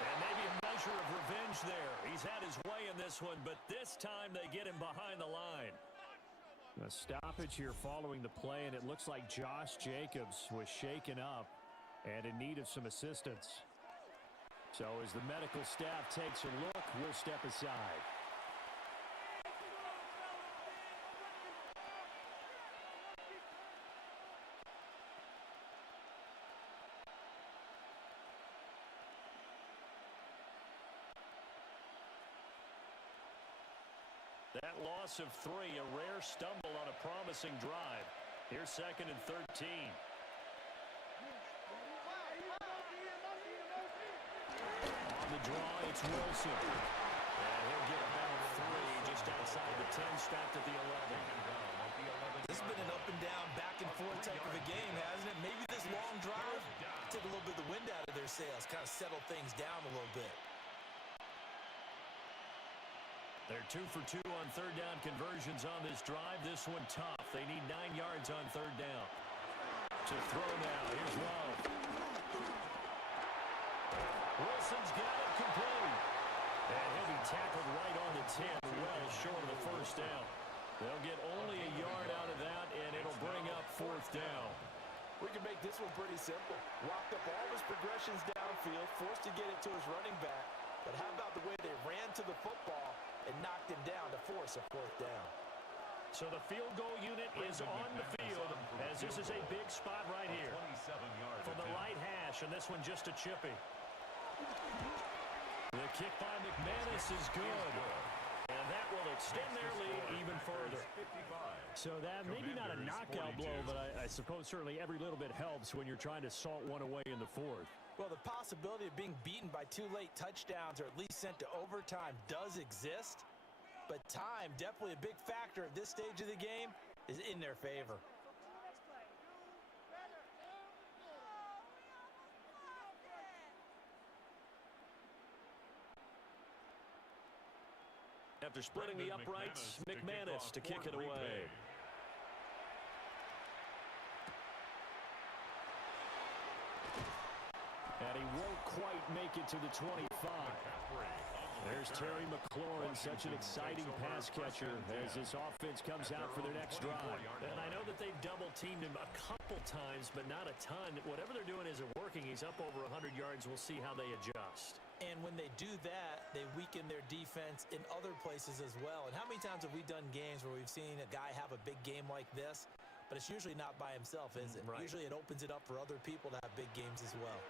And maybe a measure of revenge there. He's had his way in this one, but this time they get him behind the line. A stoppage here following the play, and it looks like Josh Jacobs was shaken up and in need of some assistance. So as the medical staff takes a look, we'll step aside. That loss of 3, a rare stumble on a promising drive. Here's 2nd and 13. On the draw, it's Wilson. And he'll get about 3 just outside the 10, stopped at the 11. This has been an up and down, back and forth type of a game, hasn't it? Maybe this long drive take a little bit of the wind out of their sails, kind of settle things down a little bit. They're 2 for 2 on 3rd down conversions on this drive. This one tough. They need 9 yards on 3rd down. To throw now. Here's Love. Wilson's got it complete. And he'll be tackled right on the 10, well short of the 1st down. They'll get only a yard out of that, and it'll bring up 4th down. We can make this one pretty simple. Locked up all his progressions downfield, forced to get it to his running back. But how about the way they ran to the football and knocked him down to force a 4th down? So the field goal unit is on the field, as this is a big spot right here. From the right hash, and this one just a chippy. The kick by McManus is good. And that will extend their lead even further. So that maybe not a knockout blow, but I suppose certainly every little bit helps when you're trying to salt one away in the 4th. Well, the possibility of being beaten by 2 late touchdowns or at least sent to overtime does exist. But time, definitely a big factor at this stage of the game, is in their favor. After splitting the uprights, McManus to kick it away. And he won't quite make it to the 25. There's Terry McLaurin, such an exciting pass catcher as this offense comes out for their next drive. And I know that they've double-teamed him a couple times, but not a ton. Whatever they're doing isn't working. He's up over 100 yards. We'll see how they adjust. And when they do that, they weaken their defense in other places as well. And how many times have we done games where we've seen a guy have a big game like this, but it's usually not by himself, is it? Right. Usually it opens it up for other people to have big games as well.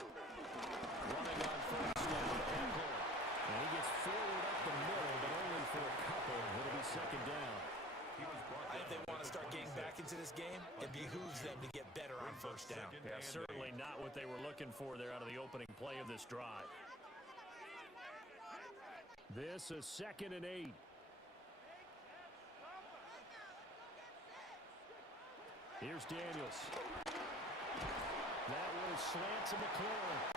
Running on 1st down, Eckler. And he gets forward up the middle, but only for a couple. It'll be 2nd down. If they want to start getting back into this game, it behooves them to get better on 1st down. Yeah, certainly not what they were looking for there out of the opening play of this drive. This is 2nd and 8. Here's Daniels. That one slants to McLaurin.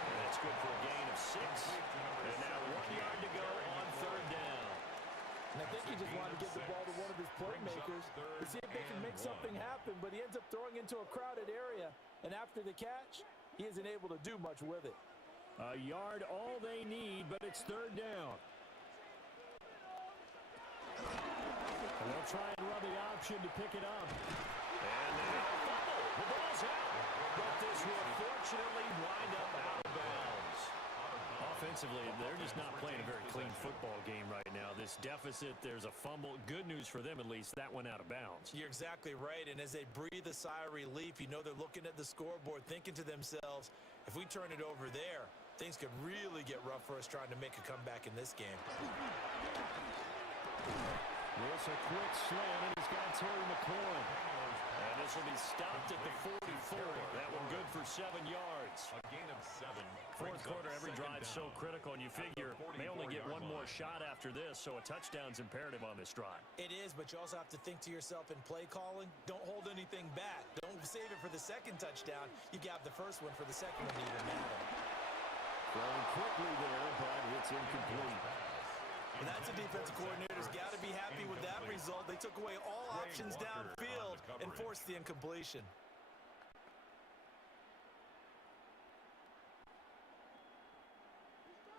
And it's good for a gain of 6. And now 1 yard to go on 3rd down. And I think he just wanted to give the ball to one of his playmakers to see if they can make something happen, but he ends up throwing into a crowded area, and after the catch, he isn't able to do much with it. A yard all they need, but it's 3rd down. And they'll try and run the option to pick it up. And they'll fumble. The ball's out. But this will fortunately wind up out of bounds. Offensively, they're just not playing a very clean football game right now. This deficit, there's a fumble. Good news for them, at least. That went out of bounds. You're exactly right, and as they breathe a sigh of relief, you know they're looking at the scoreboard, thinking to themselves, if we turn it over there, things could really get rough for us trying to make a comeback in this game. It's a quick slant, and he's got Terry McLaurin. And this will be stopped at the 44. That one good for 7 yards. A gain of 7. 4th quarter, every drive so critical, and you figure they only get one more shot after this, so a touchdown's imperative on this drive. It is, but you also have to think to yourself in play calling, don't hold anything back. Don't save it for the 2nd touchdown. You got the 1st one for the 2nd one to even matter. Throwing quickly there, but it's incomplete. And that's a defensive coordinator's got to be happy with that result. They took away all options downfield and forced the incompletion.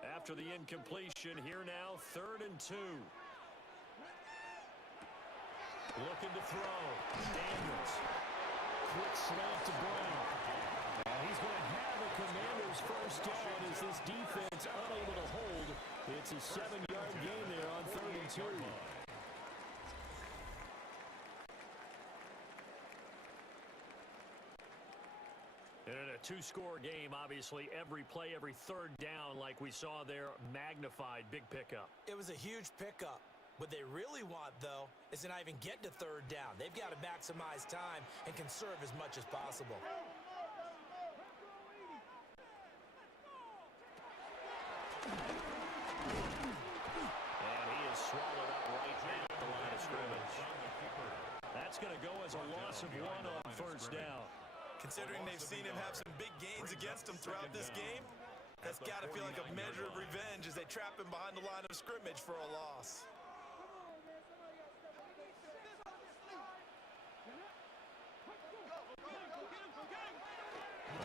After the incompletion, here now, 3rd and 2. Looking to throw. Daniels. Quick slant to Brown. And he's going to have the Commanders' 1st down as this defense unable to hold. It's a 7-yard gain there on 3rd and 2. And in a two-score game, obviously, every play, every third down, like we saw there, magnified, big pickup. It was a huge pickup. What they really want, though, is to not even get to third down. They've got to maximize time and conserve as much as possible. And he is swallowed up right at the line of scrimmage. That's going to go as a loss of 1 on first down. Considering they've seen him have some big gains against them throughout this game, that's got to feel like a measure of revenge as they trap him behind the line of scrimmage for a loss.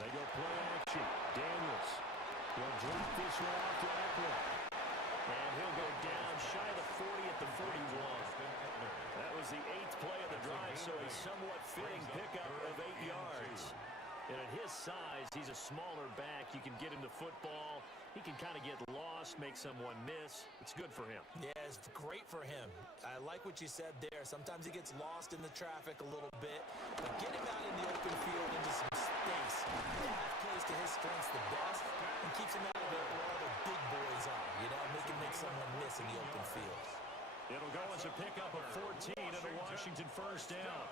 They go play action. Daniels will drop this one off to Eckler. And he'll go down shy of the 40 at the 41. That was the 8th play of the drive, so a somewhat fitting pickup of 8 yards. And at his size, he's a smaller back. You can get him the football. He can kind of get lost, make someone miss. It's good for him. Yeah, it's great for him. I like what you said there. Sometimes he gets lost in the traffic a little bit. But get him out in the open field into some space. That plays to his strengths the best and keeps him out of there where all the big boys are. You know, make someone miss in the open field. It'll go as a pickup of 14 and a Washington first down.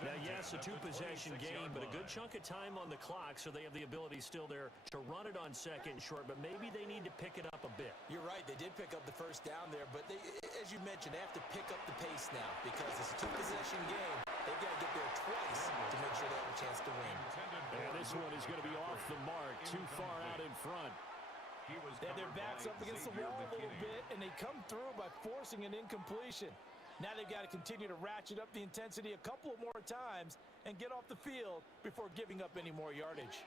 Now, yes, a two-possession game, but a good chunk of time on the clock, so they have the ability still there to run it on second and short, but maybe they need to pick it up a bit. You're right. They did pick up the first down there, but they, as you mentioned, they have to pick up the pace now because it's a two-possession game. They've got to get there twice to make sure they have a chance to win. And this one is going to be off the mark, too far out in front. They have their backs up against the wall a little bit, and they come through by forcing an incompletion. Now they've got to continue to ratchet up the intensity a couple of more times and get off the field before giving up any more yardage.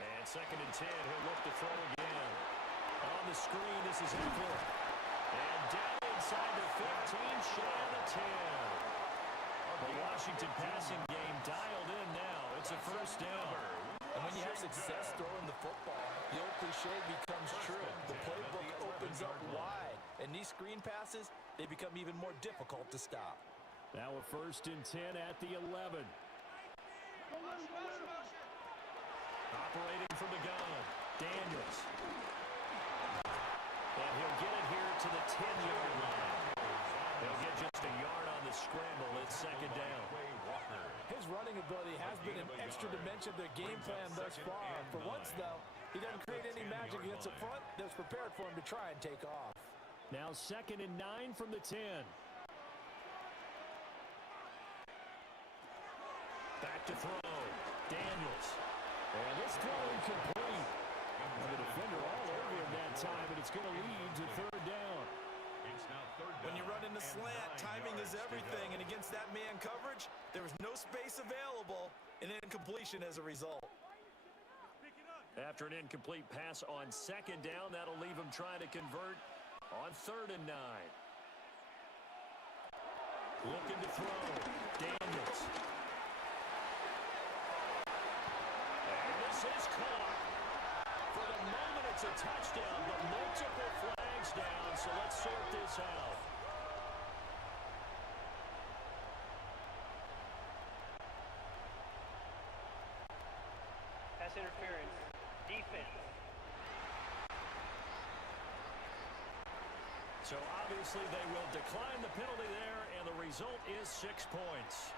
And 2nd and 10, he'll look to throw again. On the screen, this is Eckler. And down inside the 15, shy of the 10. The Washington passing game dialed in now. It's a first down. And when you have success throwing the football, the old cliche becomes true. The playbook opens up wide. And these screen passes, they become even more difficult to stop. Now a 1st and 10 at the 11. Operating from the gun, Daniels. And he'll get it here to the 10-yard line. He'll get just a yard on the scramble. It's 2nd down. His running ability has been an extra dimension of their game plan thus far. For once, though, he doesn't create any magic against the front that's prepared for him to try and take off. Now 2nd and 9 from the 10. Back to throw. Daniels. And this throw incomplete. And the defender all over him that time, and it's going to lead to 3rd down. When you run in the slant, timing is everything, and against that man coverage, there was no space available, and incompletion as a result. After an incomplete pass on 2nd down, that'll leave him trying to convert on 3rd and 9. Looking to throw. Daniels. And this is caught. For the moment, it's a touchdown, but multiple flags down, so let's sort this out. Pass interference. Defense. So obviously they will decline the penalty there, and the result is 6 points.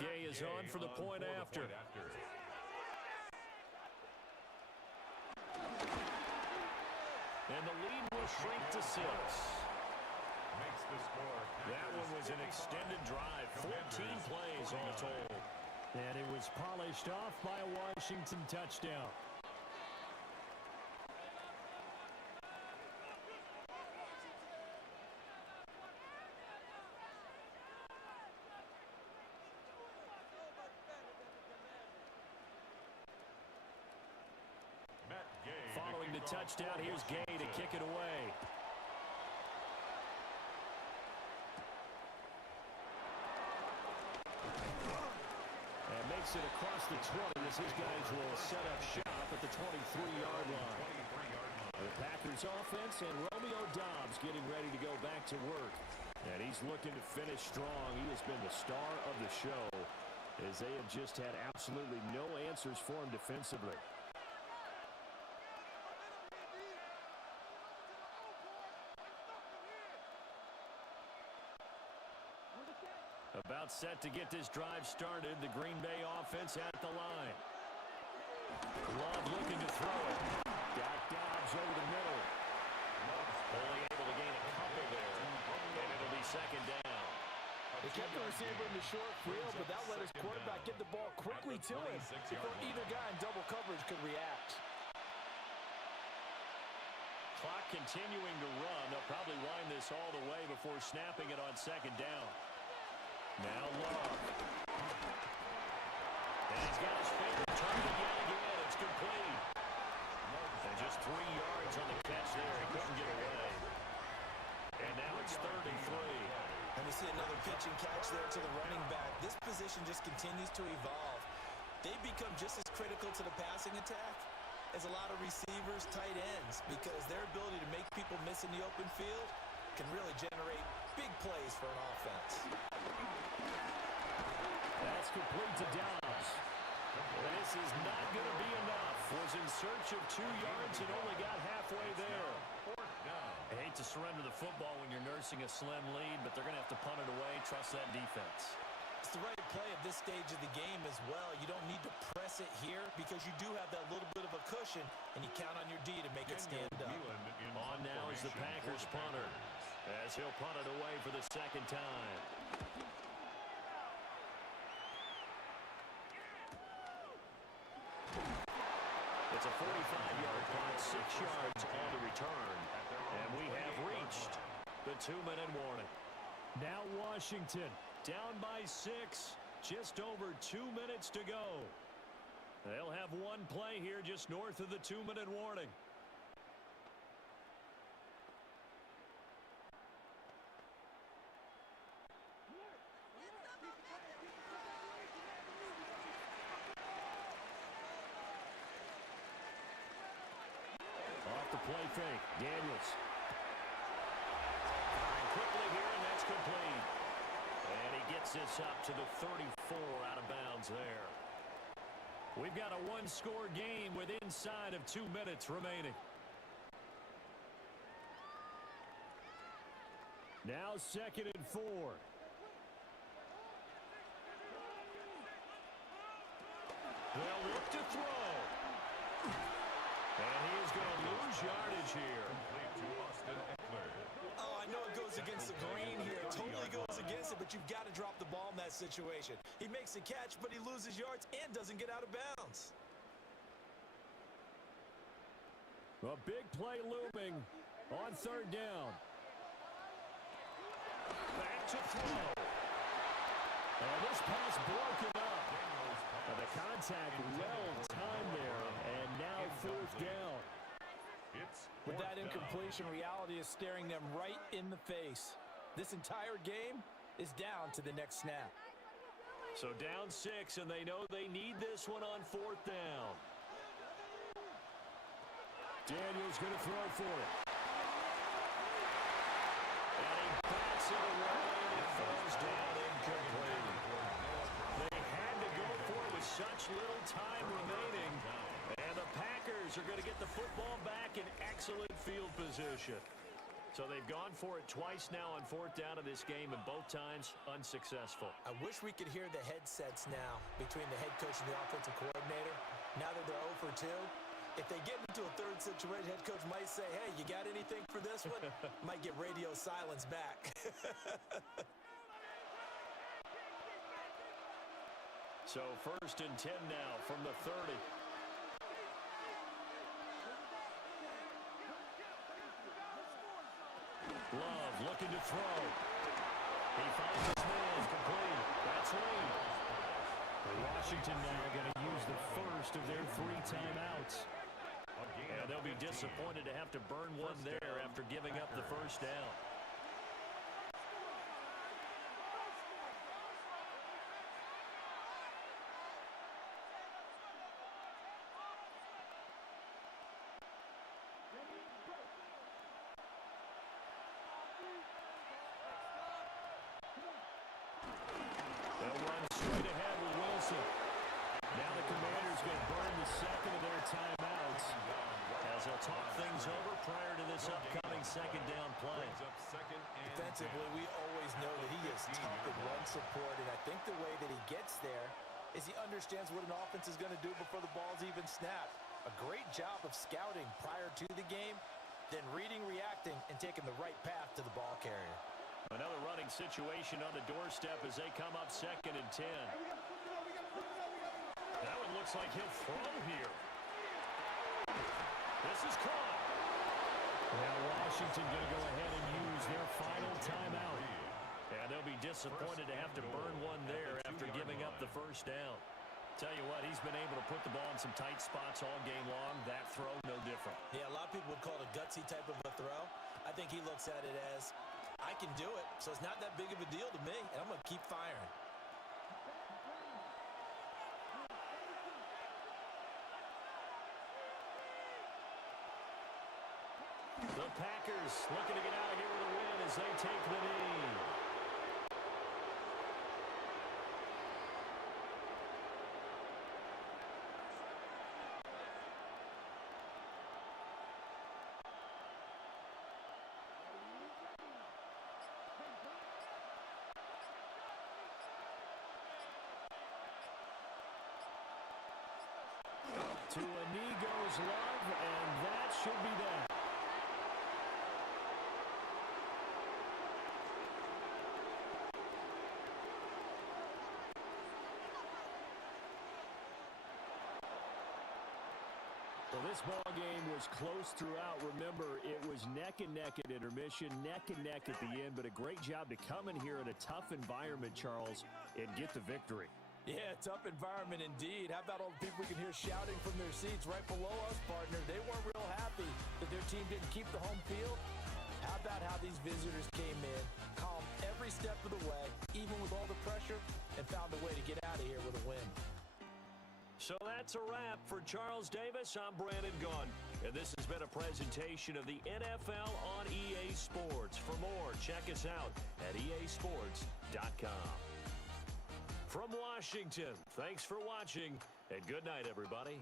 Gay is on for the point after. And the lead will shrink to 6. Makes the score. That one was an extended drive, 14 plays all told. And it was polished off by a Washington touchdown. Following the touchdown, here's Gay to kick it away. takes it across the 20 as his guys will set up shop at the 23-yard line. The Packers offense and Romeo Doubs getting ready to go back to work. And he's looking to finish strong. He has been the star of the show as they have just had absolutely no answers for him defensively. About set to get this drive started. The Green Bay offense at the line. Love looking to throw it. Got Doubs over the middle. Only able to gain a couple there. And it'll be second down. They kept the receiver in the short field, but that let his quarterback get the ball quickly to him before either guy in double coverage could react. Clock continuing to run. They'll probably wind this all the way before snapping it on second down. Now Love. And he's got his finger turned again. It's complete. And just 3 yards on the catch there. He couldn't get away. And now it's 3rd and 3. And we see another pitch and catch there to the running back. This position just continues to evolve. They become just as critical to the passing attack as a lot of receivers, tight ends, because their ability to make people miss in the open field can really generate big plays for an offense. That's complete to Doubs. This is not going to be enough. Was in search of 2 yards and only got halfway there. I hate to surrender the football when you're nursing a slim lead, but they're going to have to punt it away. Trust that defense. It's the right play at this stage of the game as well. You don't need to press it here because you do have that little bit of a cushion, and you count on your D to make it stand up. On now is the Packers punter, as he'll punt it away for the second time. It's a 45-yard punt, 6 yards on the return, and we have reached the 2-minute warning. Now Washington down by 6, just over 2 minutes to go. They'll have one play here just north of the 2-minute warning. Off the play fake, Daniels. And quickly here, and that's complete. And he gets this up to the 34 out of bounds there. We've got a one-score game with inside of 2 minutes remaining. Now 2nd and 4. They'll look to throw. And he is going to lose yardage here. Oh, I know it goes against the grain here. It totally goes against it, but you've got to drop the ball in that situation. He makes a catch, but he loses yards and doesn't get out of bounds. A big play looming on 3rd down. Back to throw. And this pass broken up. And the contact well timed there, and now 4th down. With that incompletion, reality is staring them right in the face. This entire game is down to the next snap. So down 6, and they know they need this one on 4th down. Daniels going to throw for it. And he bats it away, and it falls down incomplete. They had to go for it with such little time remaining. And the Packers are going to get the football back in excellent field position. So they've gone for it twice now on 4th down of this game, and both times unsuccessful. I wish we could hear the headsets now between the head coach and the offensive coordinator. Now that they're 0 for 2, if they get into a 3rd situation, head coach might say, hey, you got anything for this one? Might get radio silence back. So 1st and 10 now from the 30. Love looking to throw. He finds his man complete. That's Lee. Washington now going to use the first of their 3 timeouts. And they'll be disappointed to have to burn one there after giving up the 1st down. the second of their timeouts as they'll talk things over prior to this upcoming second down play. Defensively, we always know that he is tough in run support, and I think the way that he gets there is he understands what an offense is going to do before the ball's even snapped. A great job of scouting prior to the game, then reading, reacting, and taking the right path to the ball carrier. Another running situation on the doorstep as they come up 2nd and 10. That one looks like he'll throw here. This is caught. Now Washington going to go ahead and use their final timeout. And they'll be disappointed to have to burn one there after giving up the first down. Tell you what, he's been able to put the ball in some tight spots all game long. That throw, no different. Yeah, a lot of people would call it a gutsy type of a throw. I think he looks at it as, I can do it, so it's not that big of a deal to me, and I'm going to keep firing. The Packers looking to get out of here with a win as they take the knee. To a knee goes Love, and that should be that. Well, this ball game was close throughout. Remember, it was neck and neck at intermission, neck and neck at the end, but a great job to come in here in a tough environment, Charles, and get the victory. Yeah, tough environment indeed. How about all the people we can hear shouting from their seats right below us, partner? They weren't real happy that their team didn't keep the home field. How about how these visitors came in, calm every step of the way, even with all the pressure, and found a way to get out of here with a win. So that's a wrap for Charles Davis. I'm Brandon Gunn, and this has been a presentation of the NFL on EA Sports. For more, check us out at easports.com. From Washington, thanks for watching, and good night, everybody.